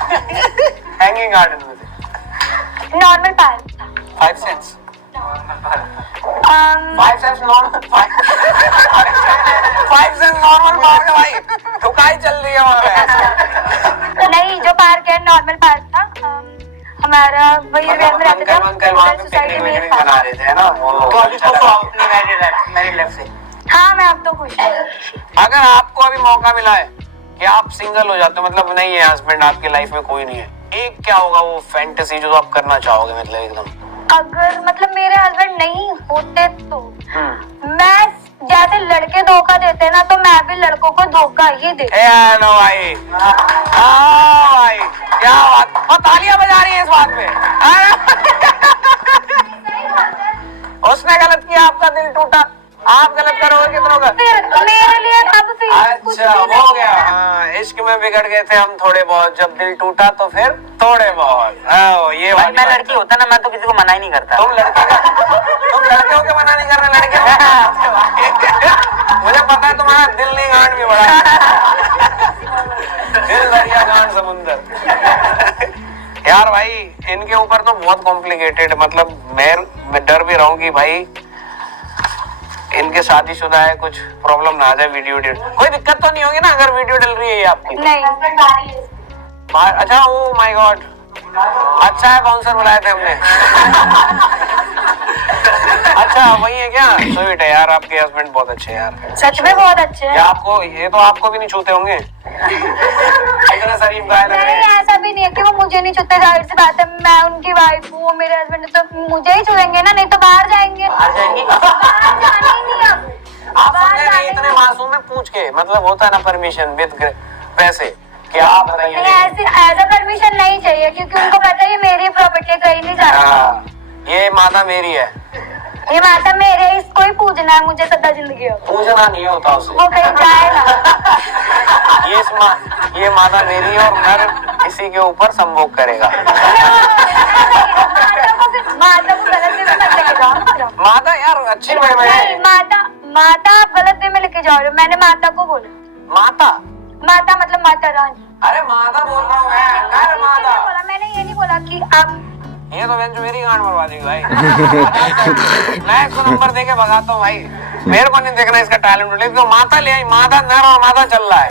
हैंगिंग गार्डन में थे। नॉर्मल पार्क था। 5 cents. 5 cents normal, 5 cents normal park है भाई, ठुकाई चल रही है वहाँ। नहीं, जो पार्क है नॉर्मल पार्क था, हमारा वही एरिया में रहता था, अंकल वहाँ पे पिकनिक विकनिक बना रहे थे ना वो। तो अभी खुश हो अपनी मैरिड लाइफ से? हाँ, मैं अब तो खुश हूँ। अगर आपको अभी मौका मिला है कि आप सिंगल हो जाते हो, मतलब नहीं है हस्बैंड आपकी लाइफ में कोई नहीं है, एक क्या होगा वो फैंटेसी जो आप करना चाहोगे, मतलब एकदम? अगर मतलब मेरे हस्बैंड नहीं होते तो मैं जैसे लड़के धोखा देते हैं ना, तो मैं भी लड़कों को धोखा ही दे। हेलो भाई, हाँ भाई, क्या बात, और तालियां बजा रही है इस बात पे। उसने गलत किया, आपका दिल टूटा, आप गलत करोगे कितनों का? मेरे लिए अब फिर अच्छा हो गया। हाँ, इश्क में बिगड़ गए थे हम थोड़े बहुत, जब दिल टूटा तो फिर थोड़े बहुत। हाँ, ये भाई वाली मैं बात। लड़की होता ना, मैं तो किसी को मना ही नहीं करता। तुम लड़के हो के मना नहीं कर रहे, लड़के मुझे पता है तुम्हारा दिल नहीं, गांड भी बड़ा है। दिल दरिया गांड समुंदर। यार भाई, इनके ऊपर तो बहुत कॉम्प्लिकेटेड, मतलब मैं डर भी रहा हूँ कि भाई इनके शादीशुदा है, कुछ प्रॉब्लम ना आ जाए वीडियो डिलीट। कोई दिक्कत तो नहीं होगी ना अगर वीडियो डल रही है ये आपकी? नहीं। अच्छा, ओ माय गॉड, अच्छा है बाउंसर बुलाए थे हमने। अच्छा वही है क्या? स्वीट है यार, आपके हस्बैंड बहुत अच्छे हैं यार, सच में बहुत अच्छे हैं। क्या आपको, ये तो आपको भी नहीं छूते होंगे, इतने शरीफ गाय लग रहे नहीं, हैं। ऐसा भी नहीं है कि वो मुझे नहीं छूते, जाहिर सी बात है, मैं उनकी वाइफ हूँ, वो मेरे हस्बैंड, तो मुझे ही छुएंगे ना, नहीं तो बाहर जाएंगे। बाहर जाएंगे? बाहर जाना ही नहीं अब। आप बाहर समझे नहीं, जाने इतने ही मासूम में पूछ के, मतलब होता है ना परमिशन विद पैसे, क्या आप नहीं, बताइए? ऐसा परमिशन नहीं चाहिए, क्योंकि उनको पता है ये मेरी प्रॉपर्टी, कहीं नहीं जाना। हाँ, ये माता मेरी है, ये माता मेरे, इसको ही पूजना है मुझे सदा जिंदगी हो। पूजना नहीं होता उसे। वो कहीं जाएगा। ये माता मेरी है और घर इसी के ऊपर संभोग करेगा। माता को गलत वे में मत लेके जाओ। माता यार अच्छी भाई नहीं, माता आप गलत वे में लेके जा रहे हो, मैंने माता को बोला। माता मतलब माता रानी। अरे माता बोल रहा हूँ मैं, अरे माता। मैंने ये नहीं बोला कि आप, ये तो बेंच मेरी गांड मरवा देगी भाई। मैं इसको नंबर देके भगाता हूँ भाई, मेरे को नहीं देखना इसका टैलेंट। तो माता ले आई, माता नर और माता चल रहा है।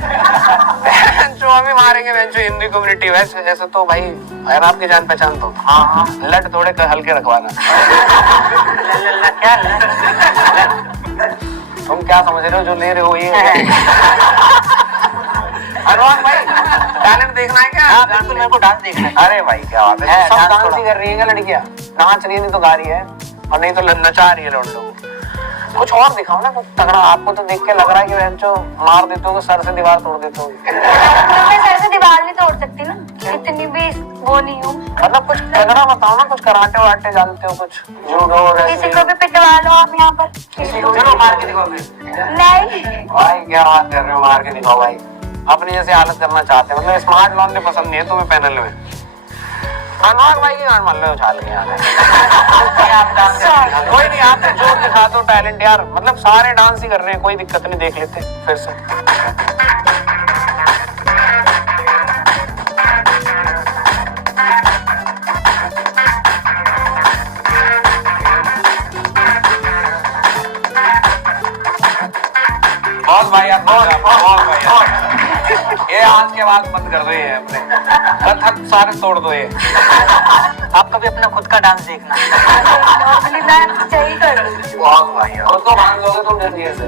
जो अभी मारेंगे बेंचो हिंदी कम्युनिटी, वैसे ऐसे तो भाई अगर आपकी जान पहचान तो हाँ, लट थोड़े हल्के रखवाना। क्या तुम क्या समझ रहे हो, जो ले रहे हो ये। अनुराग भाई, टैलेंट देखना है क्या? हाँ बिल्कुल, मेरे को डांस देखना है। अरे भाई क्या बात है, सब डांस डांस थोड़ा। ही कर रही है क्या लड़कियां? नाच रही है, नहीं तो गा रही है, और नहीं तो नचा रही है लौंडों को। कुछ और दिखाओ ना कुछ तगड़ा, आपको तो देख के लग रहा है कि बेंचो मार देते हो, सर से दीवार तोड़ देते हो। मैं सर से दीवार नहीं तोड़ सकती ना, इतनी भी वो नहीं हूँ। मतलब कुछ तगड़ा बताओ ना, कुछ कराटे वाटे जानते हो, कुछ जूडो किसी को भी पिटवा लो आप यहाँ पर। चलो मार के दिखाओ फिर। नहीं, भाई क्या बात कर रहे हो, मार के दिखाओ भाई। अपनी जैसी हालत करना चाहते हैं, मतलब स्मार्ट लॉन्डे पसंद नहीं है तुम्हें पैनल में। अनुराग भाई की गांड मान लो, उछाल के यार। कोई नहीं, आपने जो दिखा दो टैलेंट यार, मतलब सारे डांस ही कर रहे हैं, कोई दिक्कत नहीं, देख लेते फिर से। बहुत भाई यार, बहुत भाई यार। ये आज के बाद बंद कर दो, ये अपने कथक सारे तोड़ दो ये। आप कभी अपना खुद का डांस देखना। नॉर्मली मैं सही करूँ। बहुत भाई यार, उसको भाग लोगे तुम डरिए से।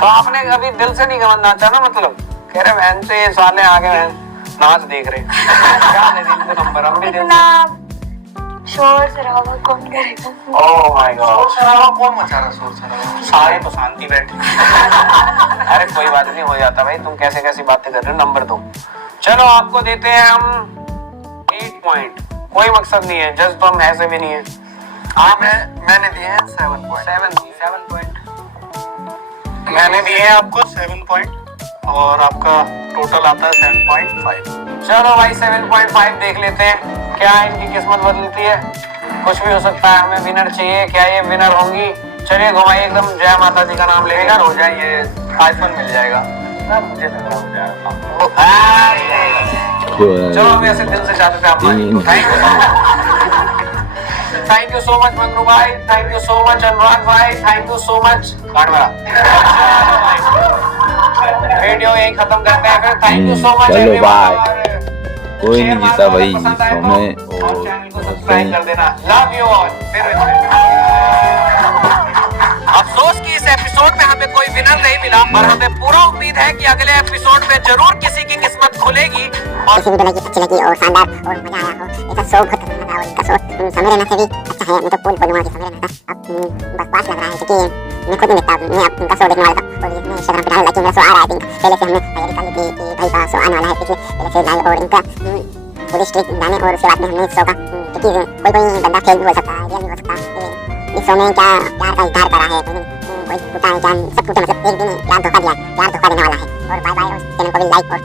तो आपने कभी दिल से नहीं गवन नाचा ना, मतलब कह रहे बहन से ये साले आगे नाच देख रहे, क्या दे दी नंबर, हम भी दिल से। शोर शराबा कौन करेगा? ओह माय गॉड, कौन मचा रहा शोर शराबा? सारे तो शांति बैठे। अरे कोई बात नहीं, हो जाता भाई, तुम कैसे कैसी बातें कर रहे हो, नंबर दो। चलो आपको देते हैं हम 8 पॉइंट, कोई मकसद नहीं है, जस्ट तो हम ऐसे भी नहीं है। मैंने दिए हैं 7 पॉइंट। 7 पॉइंट मैंने दिए हैं आपको 7 पॉइंट और आपका टोटल आता है 7.5। चलो भाई 7.5 देख लेते हैं, क्या इनकी किस्मत बदलती है, कुछ भी हो सकता है। हमें विनर चाहिए, क्या ये विनर होंगी? चलिए घुमाइए एकदम, जय माता जी का नाम ले, विनर हो जाए, ये आईफोन मिल जाएगा। मुझे लग रहा हो जाएगा। चलो हम ऐसे दिल से चाहते थे आप। Thank you so much Mangru भाई, थैंक यू सो मच अनुराग भाई, thank you so much. Video यही खत्म करते हैं फिर, थैंक यू सो मच। चलो बाय। कोई नहीं जीता भाई, समय और चैनल को सब्सक्राइब कर देना, लव यू ऑल। अफसोस कि इस एपिसोड में हमें कोई विनर नहीं मिला, पर हमें पूरा उम्मीद है कि अगले एपिसोड में जरूर किसी की किस्मत खुलेगी। और किसी वीडियो अच्छी लगी और शानदार और मजा आया हो, ऐसा शो बहुत खतरनाक था और इनका शो समय रहना से भी अच्छा है। मैं तो बोलूंगा कि समय रहना था, अब बस पास लग रहा है क्योंकि मैं खुद नहीं देखता, मैं अब उनका शो देखने वाला था और इसमें इंस्टाग्राम पे डाला कि मेरा शो आ रहा है। थिंक पहले से हमने तैयारी कर ली थी कि भाई का शो आने वाला है, इसलिए पहले से लाइव और इनका पूरी स्ट्रीक जाने और उसके बाद में हमने इस शो का क्योंकि कोई बंदा फेक भी हो सकता है, रियल भी हो सकता है। इस शो में क्या प्यार का इजहार करा है, कोई टूटा है, सब टूटे, मतलब एक दिन प्यार धोखा दिया, प्यार धोखा देने वाला है। और बाय बाय, चैनल को भी लाइक और